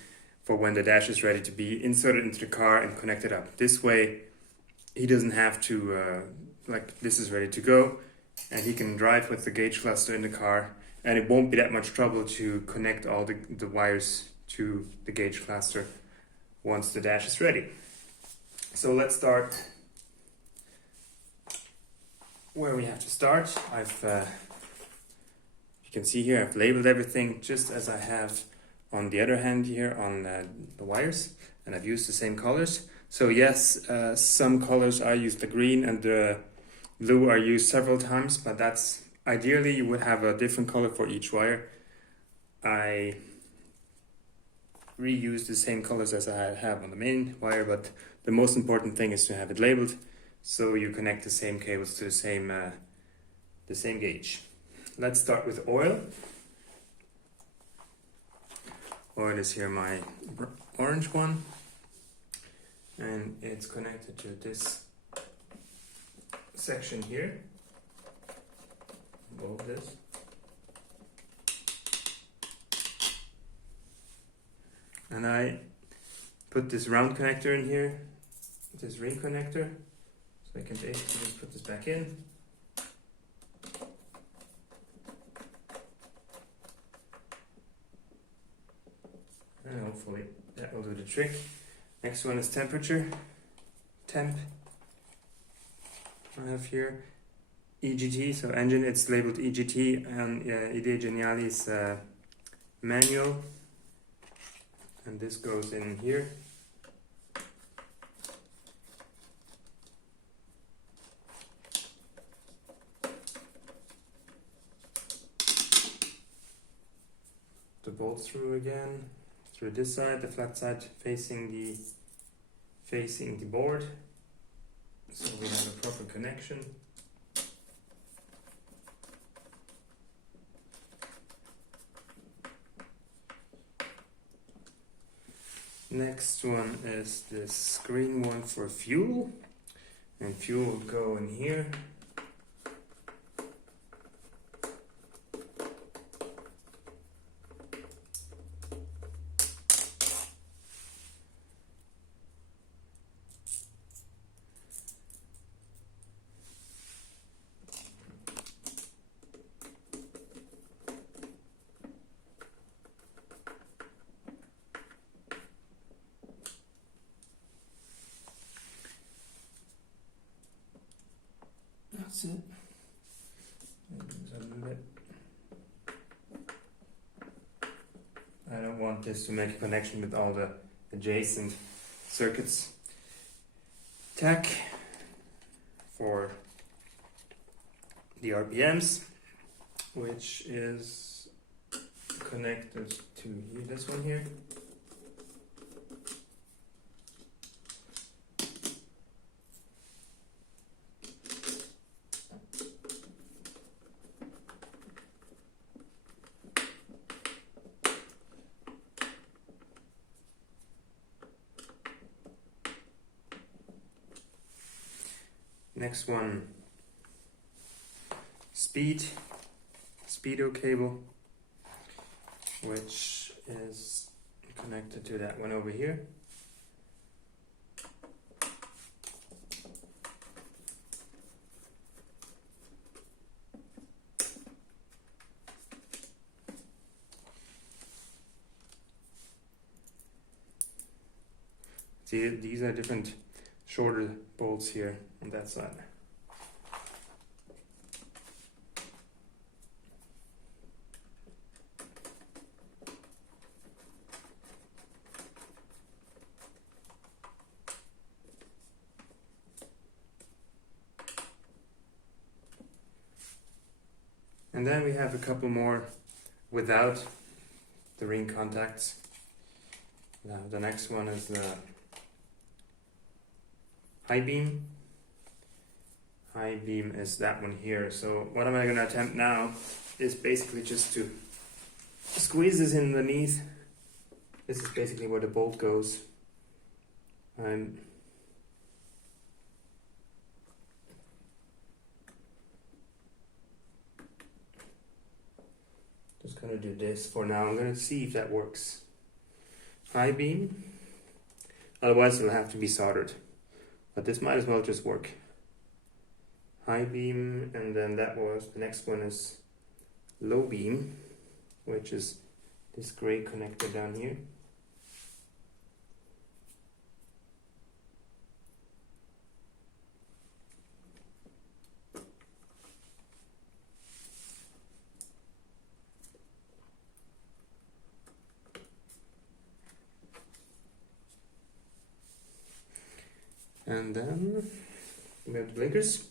for when the dash is ready to be inserted into the car and connected up. This way, he doesn't have to, this is ready to go, and he can drive with the gauge cluster in the car, and it won't be that much trouble to connect all the wires to the gauge cluster once the dash is ready. So let's start where we have to start. You can see here I've labeled everything just as I have on the other hand here on the wires, and I've used the same colors. So yes, some colors I used the green and the blue are used several times, but that's ideally you would have a different color for each wire. I reuse the same colors as I have on the main wire, but the most important thing is to have it labeled so you connect the same cables to the same gauge. Let's start with oil. Oil is here my orange one, and it's connected to this section here. Bolt this. And I put this round connector in here, this ring connector, so I can basically just put this back in. And hopefully that will do the trick. Next one is temperature. Temp. I have here EGT, so engine, it's labeled EGT, and ideegeniali's manual. And this goes in here. The bolt through again, through this side, the flat side facing the board, so we have a proper connection. Next one is this green one for fuel, and fuel will go in here. That's it. I don't want this to make a connection with all the adjacent circuits. Tach for the RPMs, which is connected to this one here. Next one, speedo cable, which is connected to that one over here. See, these are different shorter bolts here on that side. And then we have a couple more without the ring contacts. Now the next one is the high beam. High beam is that one here. So what am I going to attempt now is basically just to squeeze this in underneath. This is basically where the bolt goes. I'm just going to do this for now. I'm going to see if that works. High beam. Otherwise it'll have to be soldered. But this might as well just work. High beam, and then the next one is low beam, which is this gray connector down here. And then we have the blinkers.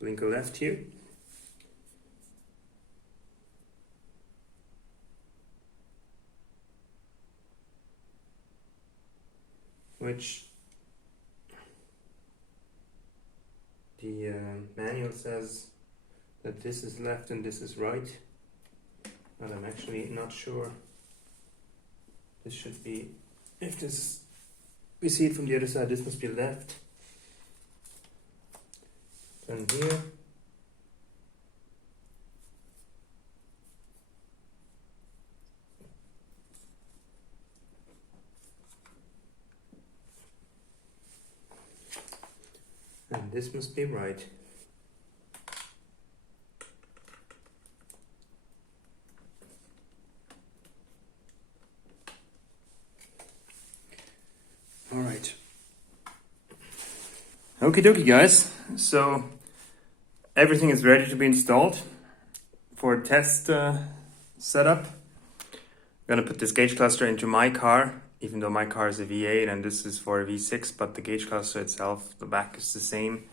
Blinker left here. Which the manual says that this is left and this is right. But I'm actually not sure. This should be, if this, we see it from the other side, this must be left. Then here. And this must be right. All right. Okie dokie, guys. So everything is ready to be installed for a test setup. I'm gonna put this gauge cluster into my car, even though my car is a V8 and this is for a V6, but the gauge cluster itself, the back is the same.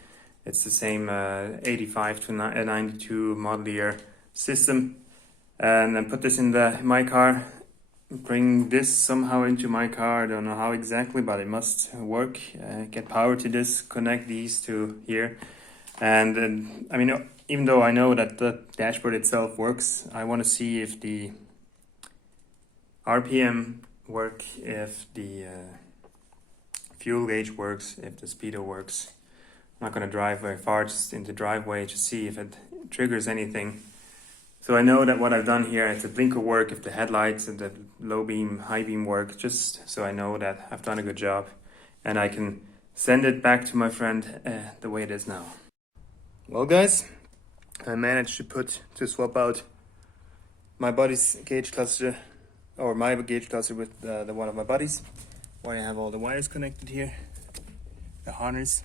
It's the same 85 to 92 model year system. And then put this in my car, bring this somehow into my car. I don't know how exactly, but it must work. Get power to this, connect these to here. And I mean, even though I know that the dashboard itself works, I want to see if the RPM work, if the fuel gauge works, if the speedo works. I'm not going to drive very far, just in the driveway to see if it triggers anything. So I know that what I've done here, if the blinker work, if the headlights and the low beam, high beam work, just so I know that I've done a good job. And I can send it back to my friend the way it is now. Well guys, I managed to swap out my buddy's gauge cluster, or my gauge cluster with the one of my buddies, where I have all the wires connected here, the harness.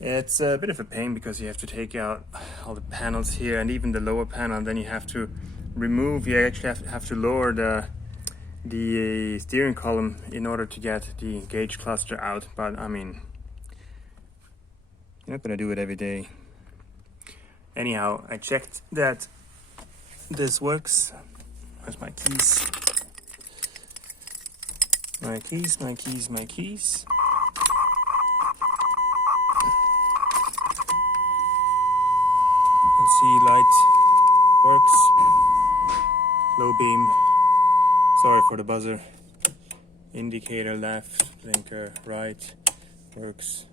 It's a bit of a pain because you have to take out all the panels here and even the lower panel, and then you have to remove, you actually have to lower the steering column in order to get the gauge cluster out. But I mean, you're not gonna do it every day. Anyhow, I checked that this works. Where's my keys? My keys. You can see light works. Low beam. Sorry for the buzzer. Indicator left, blinker right, works.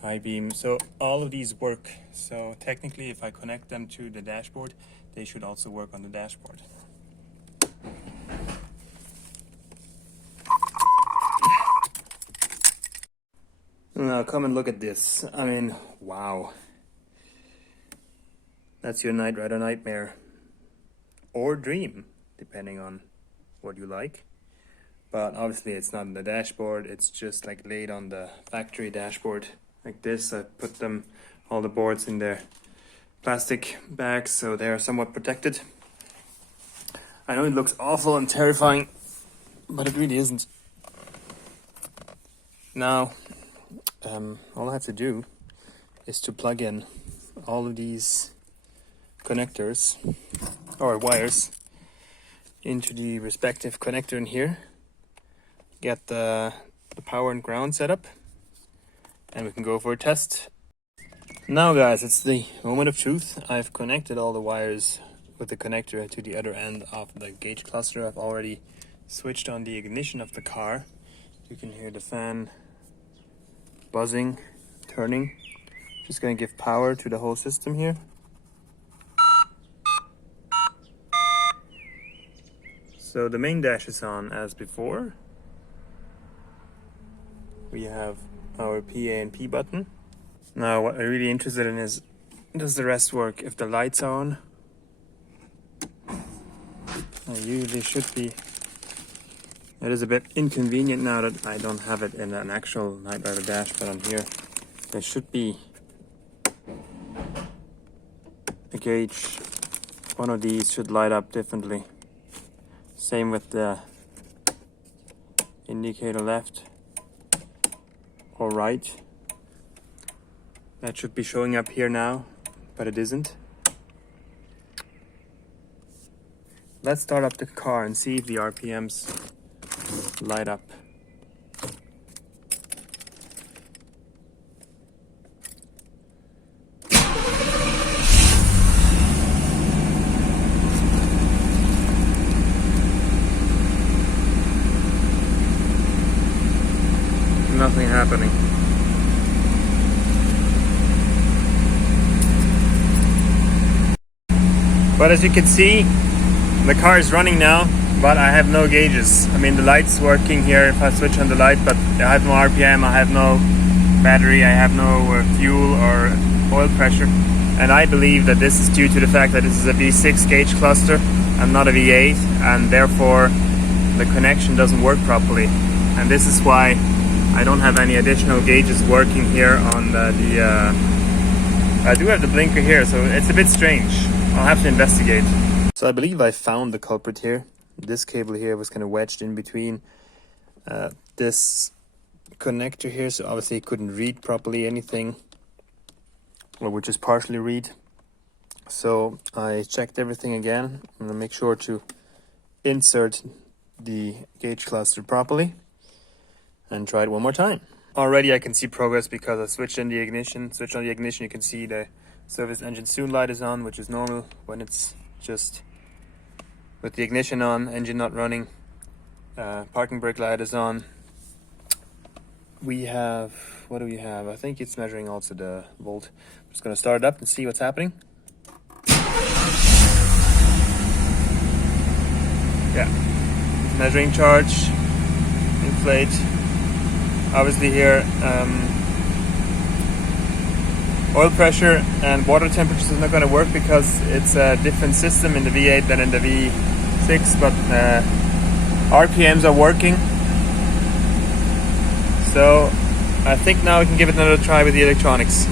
High beam. So all of these work. So technically, if I connect them to the dashboard, they should also work on the dashboard. Now come and look at this. I mean, wow. That's your Knight Rider nightmare. Or dream, depending on what you like. But obviously it's not on the dashboard, it's just like laid on the factory dashboard. Like this, I put them, all the boards in their plastic bags, so they are somewhat protected. I know it looks awful and terrifying, but it really isn't. Now, all I have to do is to plug in all of these connectors or wires into the respective connector in here, get the power and ground set up, and we can go for a test. Now guys, it's the moment of truth. I've connected all the wires with the connector to the other end of the gauge cluster. I've already switched on the ignition of the car. You can hear the fan buzzing, turning. Just going to give power to the whole system here. So the main dash is on as before. We have our PA and P button. Now what I'm really interested in is, does the rest work if the lights are on? They usually should be. It is a bit inconvenient now that I don't have it in an actual Knight Rider dash, but on here there should be a gauge. One of these should light up differently. Same with the indicator left or right. That should be showing up here now, but it isn't. Let's start up the car and see if the RPMs light up. Nothing happening. But as you can see, the car is running now, but I have no gauges. I mean, the light's working here if I switch on the light, but I have no RPM, I have no battery, I have no fuel or oil pressure. And I believe that this is due to the fact that this is a V6 gauge cluster and not a V8, and therefore the connection doesn't work properly. And this is why I don't have any additional gauges working here on I do have the blinker here, so it's a bit strange. I'll have to investigate. So I believe I found the culprit here. This cable here was kind of wedged in between this connector here, so obviously it couldn't read properly anything, or would just partially read. So I checked everything again. I'm gonna make sure to insert the gauge cluster properly and try it one more time. Already I can see progress because I switched on the ignition. Switch on the ignition, you can see the service engine soon light is on, which is normal when it's just with the ignition on, engine not running. Parking brake light is on. We have, what do we have? I think it's measuring also the volt. I'm just gonna start it up and see what's happening. Yeah, measuring charge, inflate. Obviously here, oil pressure and water temperatures is not going to work because it's a different system in the V8 than in the V6, but RPMs are working. So I think now we can give it another try with the electronics.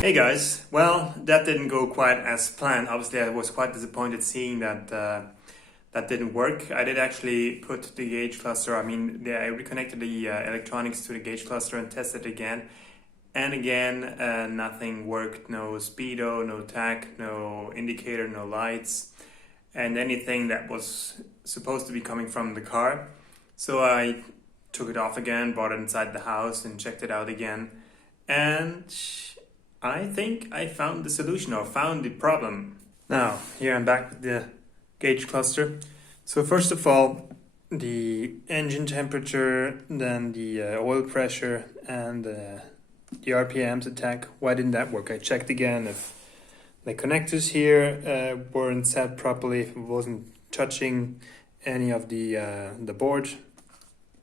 Hey guys, well, that didn't go quite as planned. Obviously, I was quite disappointed seeing that that didn't work. I did actually put the gauge cluster, I reconnected the electronics to the gauge cluster and tested it again. And again, nothing worked. No speedo, no tach, no indicator, no lights, and anything that was supposed to be coming from the car. So I took it off again, brought it inside the house and checked it out again. And I think I found the solution, or found the problem. Now, here I'm back with the gauge cluster. So first of all, the engine temperature, then the oil pressure, and the RPMs attack. Why didn't that work? I checked again if the connectors here weren't set properly, if it wasn't touching any of the board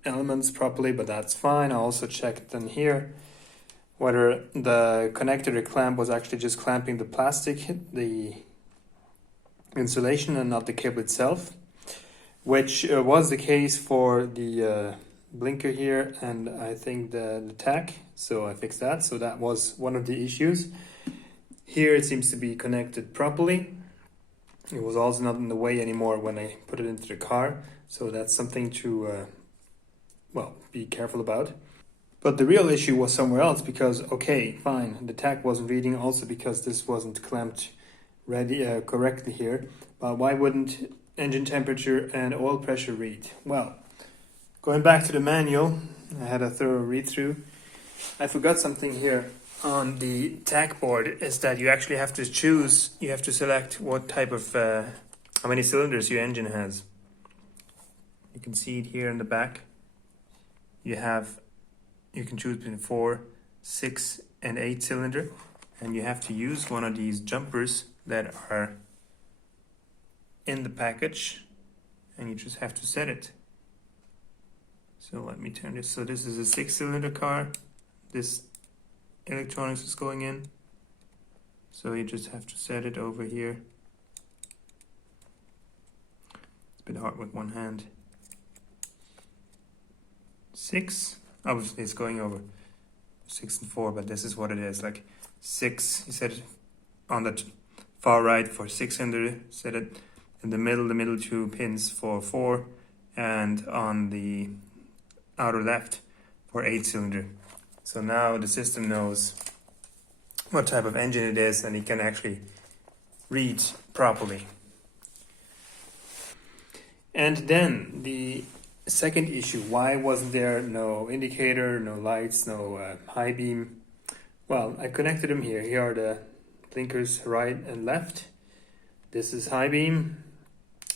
elements properly, but that's fine. I also checked then here whether the connector, the clamp, was actually just clamping the plastic, the insulation, and not the cable itself, which was the case for the blinker here, and I think the tach. So I fixed that. So that was one of the issues. Here it seems to be connected properly. It was also not in the way anymore when I put it into the car. So that's something to be careful about. But the real issue was somewhere else, because, okay, fine, the tach wasn't reading, also because this wasn't clamped correctly here. But why wouldn't engine temperature and oil pressure read? Well, going back to the manual, I had a thorough read-through. I forgot something here on the tach board, is that you actually have to choose, you have to select what type of, how many cylinders your engine has. You can see it here in the back. You can choose between 4, 6, and 8 cylinder, and you have to use one of these jumpers that are in the package, and you just have to set it. So let me turn this. So this is a 6-cylinder car. This electronics is going in. So you just have to set it over here. It's a bit hard with one hand. 6. Obviously it's going over 6 and 4, but this is what it is. Like 6, you set it on the far right for 600, set it in the middle 2 pins for 4, and on the outer left for 8-cylinder. So now the system knows what type of engine it is, and it can actually read properly. And then the second issue, why wasn't there no indicator, no lights, no high beam? Well, I connected them here. Here are the blinkers, right and left. This is high beam.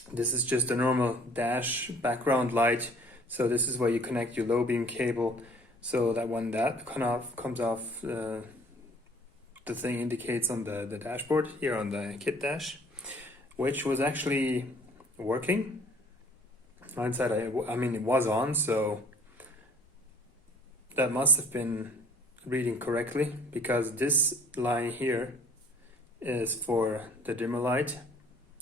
This is just a normal dash background light. So this is where you connect your low beam cable, so that when that comes off, the thing indicates on the dashboard here on the KITT dash, which was actually working. Hindsight, it was on, so that must have been reading correctly, because this line here is for the dimmer light,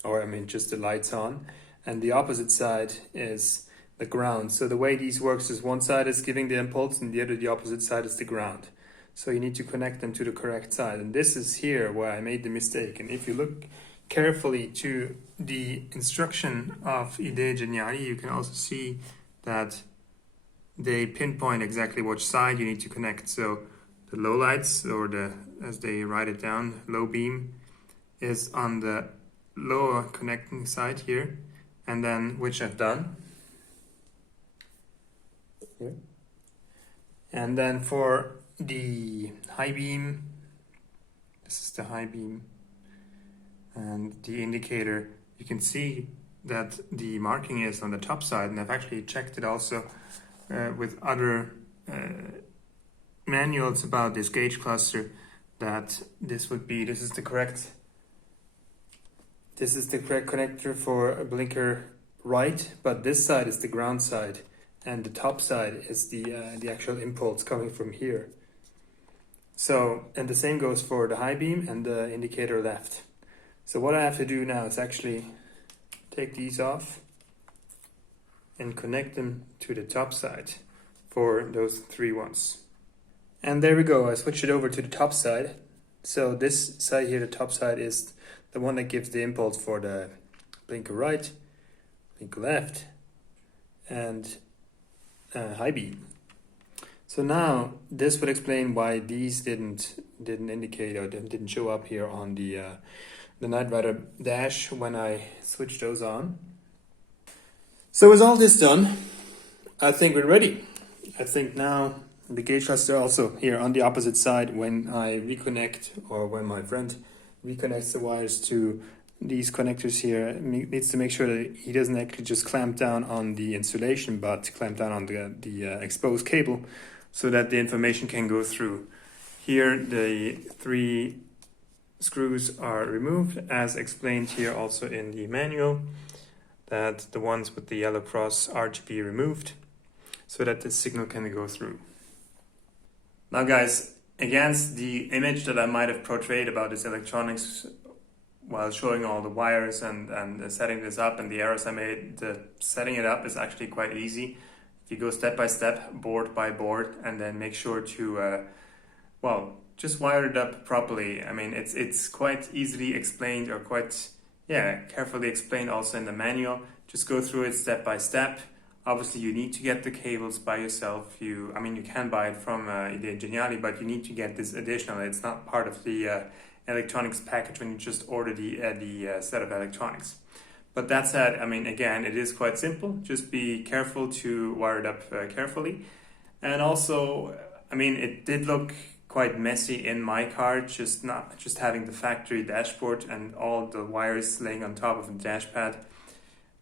or just the lights on, and the opposite side is the ground. So the way these works is one side is giving the impulse and the opposite side is the ground. So you need to connect them to the correct side, and this is here where I made the mistake. And if you look carefully to the instruction of ideegeniali, you can also see that they pinpoint exactly which side you need to connect. So the low lights, or as they write it down, low beam, is on the lower connecting side here, and then, which I've done here. And then for the high beam, this is the high beam, and the indicator, you can see that the marking is on the top side, and I've actually checked it also with other manuals about this gauge cluster, that this is the correct connector for a blinker right, but this side is the ground side, and the top side is the actual impulse coming from here. So, and the same goes for the high beam and the indicator left. So what I have to do now is actually take these off and connect them to the top side. for those 3 ones. And there we go, I switched it over to the top side. So this side here, the top side, is the one that gives the impulse for the blinker right, blinker left, and high beam. So now this would explain why these didn't indicate or didn't show up here on the Knight Rider dash when I switched those on. So with all this done, I think we're ready. I think now the gauge cluster also here on the opposite side, when I reconnect or when my friend reconnects the wires to these connectors here, needs to make sure that he doesn't actually just clamp down on the insulation, but clamp down on the exposed cable so that the information can go through. Here the 3 screws are removed, as explained here also in the manual, that the ones with the yellow cross are to be removed so that the signal can go through. Now guys, against the image that I might have portrayed about this electronics while showing all the wires and setting this up and the errors I made, the setting it up is actually quite easy. If you go step by step, board by board, and then make sure to, well, just wire it up properly. I mean, it's quite easily explained, or quite, yeah, carefully explained also in the manual. Just go through it step by step. Obviously, you need to get the cables by yourself. I mean, you can buy it from ideegeniali, but you need to get this additional. It's not part of the electronics package when you just order the set of electronics. But that said, I mean, again, it is quite simple. Just be careful to wire it up carefully. And also, I mean, it did look quite messy in my car, just having the factory dashboard and all the wires laying on top of the dash pad.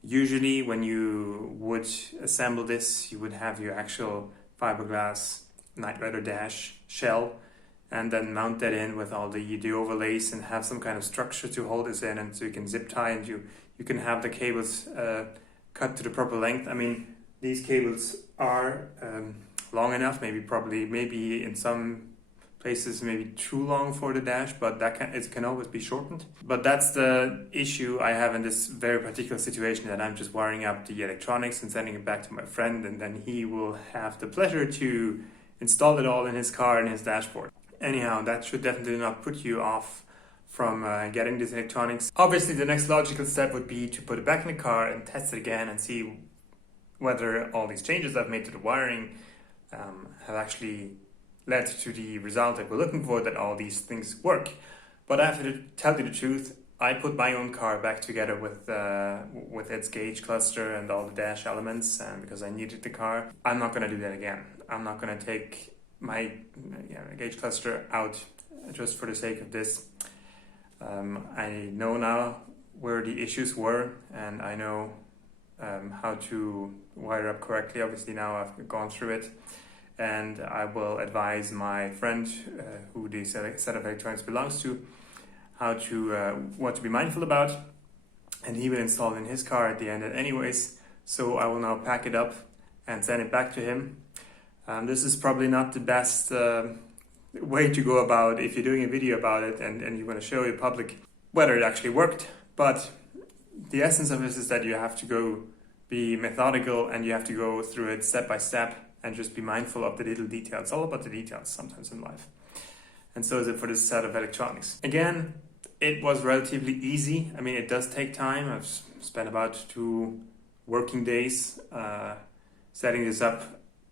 Usually when you would assemble this, you would have your actual fiberglass Knight Rider dash shell and then mount that in with all the overlays and have some kind of structure to hold this in, and so you can zip tie and you can have the cables cut to the proper length. I mean, these cables are long enough, maybe in some places maybe too long for the dash, but it can always be shortened. But that's the issue I have in this very particular situation, that I'm just wiring up the electronics and sending it back to my friend, and then he will have the pleasure to install it all in his car and his dashboard. Anyhow, that should definitely not put you off from getting this electronics. Obviously, the next logical step would be to put it back in the car and test it again and see whether all these changes I've made to the wiring have actually led to the result that we're looking for, that all these things work. But I have to tell you the truth, I put my own car back together with its gauge cluster and all the dash elements, and because I needed the car. I'm not going to do that again. I'm not going to take my gauge cluster out just for the sake of this. I know now where the issues were, and I know how to wire up correctly. Obviously now I've gone through it. And I will advise my friend who the set of electronics belongs to what to be mindful about, and he will install it in his car at the end anyways. So I will now pack it up and send it back to him. This is probably not the best way to go about if you're doing a video about it and you want to show the public whether it actually worked, but the essence of this is that you have to be methodical, and you have to go through it step by step and just be mindful of the little details. It's all about the details sometimes in life. And so is it for this set of electronics. Again, it was relatively easy. I mean, it does take time. I've spent about 2 working days setting this up.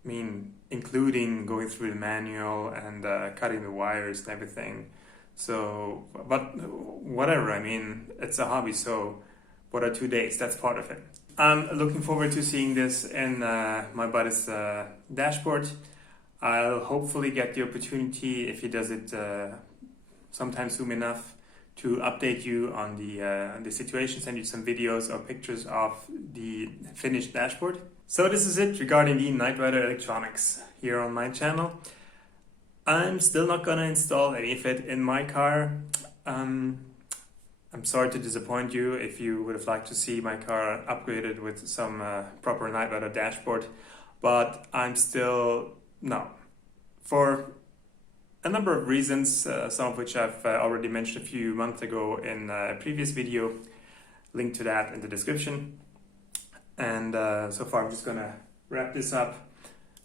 I mean, including going through the manual and cutting the wires and everything. So, but whatever, I mean, it's a hobby, so what are 2 days? That's part of it. I'm looking forward to seeing this in my buddy's dashboard. I'll hopefully get the opportunity, if he does it sometime soon enough, to update you on the situation, send you some videos or pictures of the finished dashboard. So this is it regarding the Knight Rider electronics here on my channel. I'm still not gonna install any of it in my car. I'm sorry to disappoint you if you would have liked to see my car upgraded with some proper Knight Rider dashboard, but I'm still no. For a number of reasons, some of which I've already mentioned a few months ago in a previous video, link to that in the description. And so far I'm just gonna wrap this up,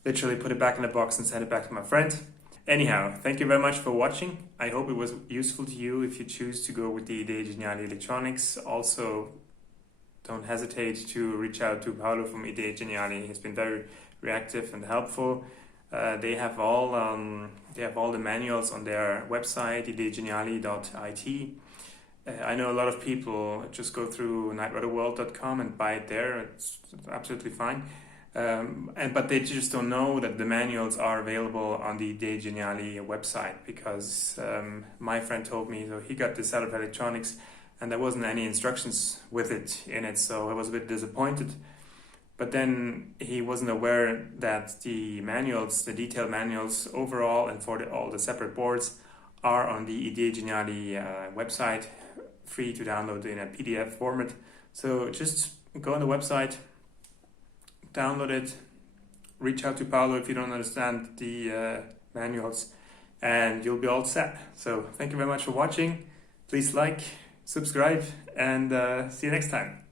literally put it back in the box and send it back to my friend. Anyhow, thank you very much for watching. I hope it was useful to you if you choose to go with the ideegeniali electronics. Also, don't hesitate to reach out to Paolo from ideegeniali. He's been very reactive and helpful. They have all the manuals on their website, ideegeniali.it. I know a lot of people just go through nightriderworld.com and buy it there. It's absolutely fine. But they just don't know that the manuals are available on the ideegeniali website, because my friend told me so he got this set of electronics and there wasn't any instructions with it in it, so I was a bit disappointed. But then he wasn't aware that the manuals, the detailed manuals overall and for all the separate boards, are on the ideegeniali website, free to download in a PDF format. So just go on the website, download it, reach out to Paolo if you don't understand the manuals, and you'll be all set. So thank you very much for watching. Please like, subscribe, and see you next time.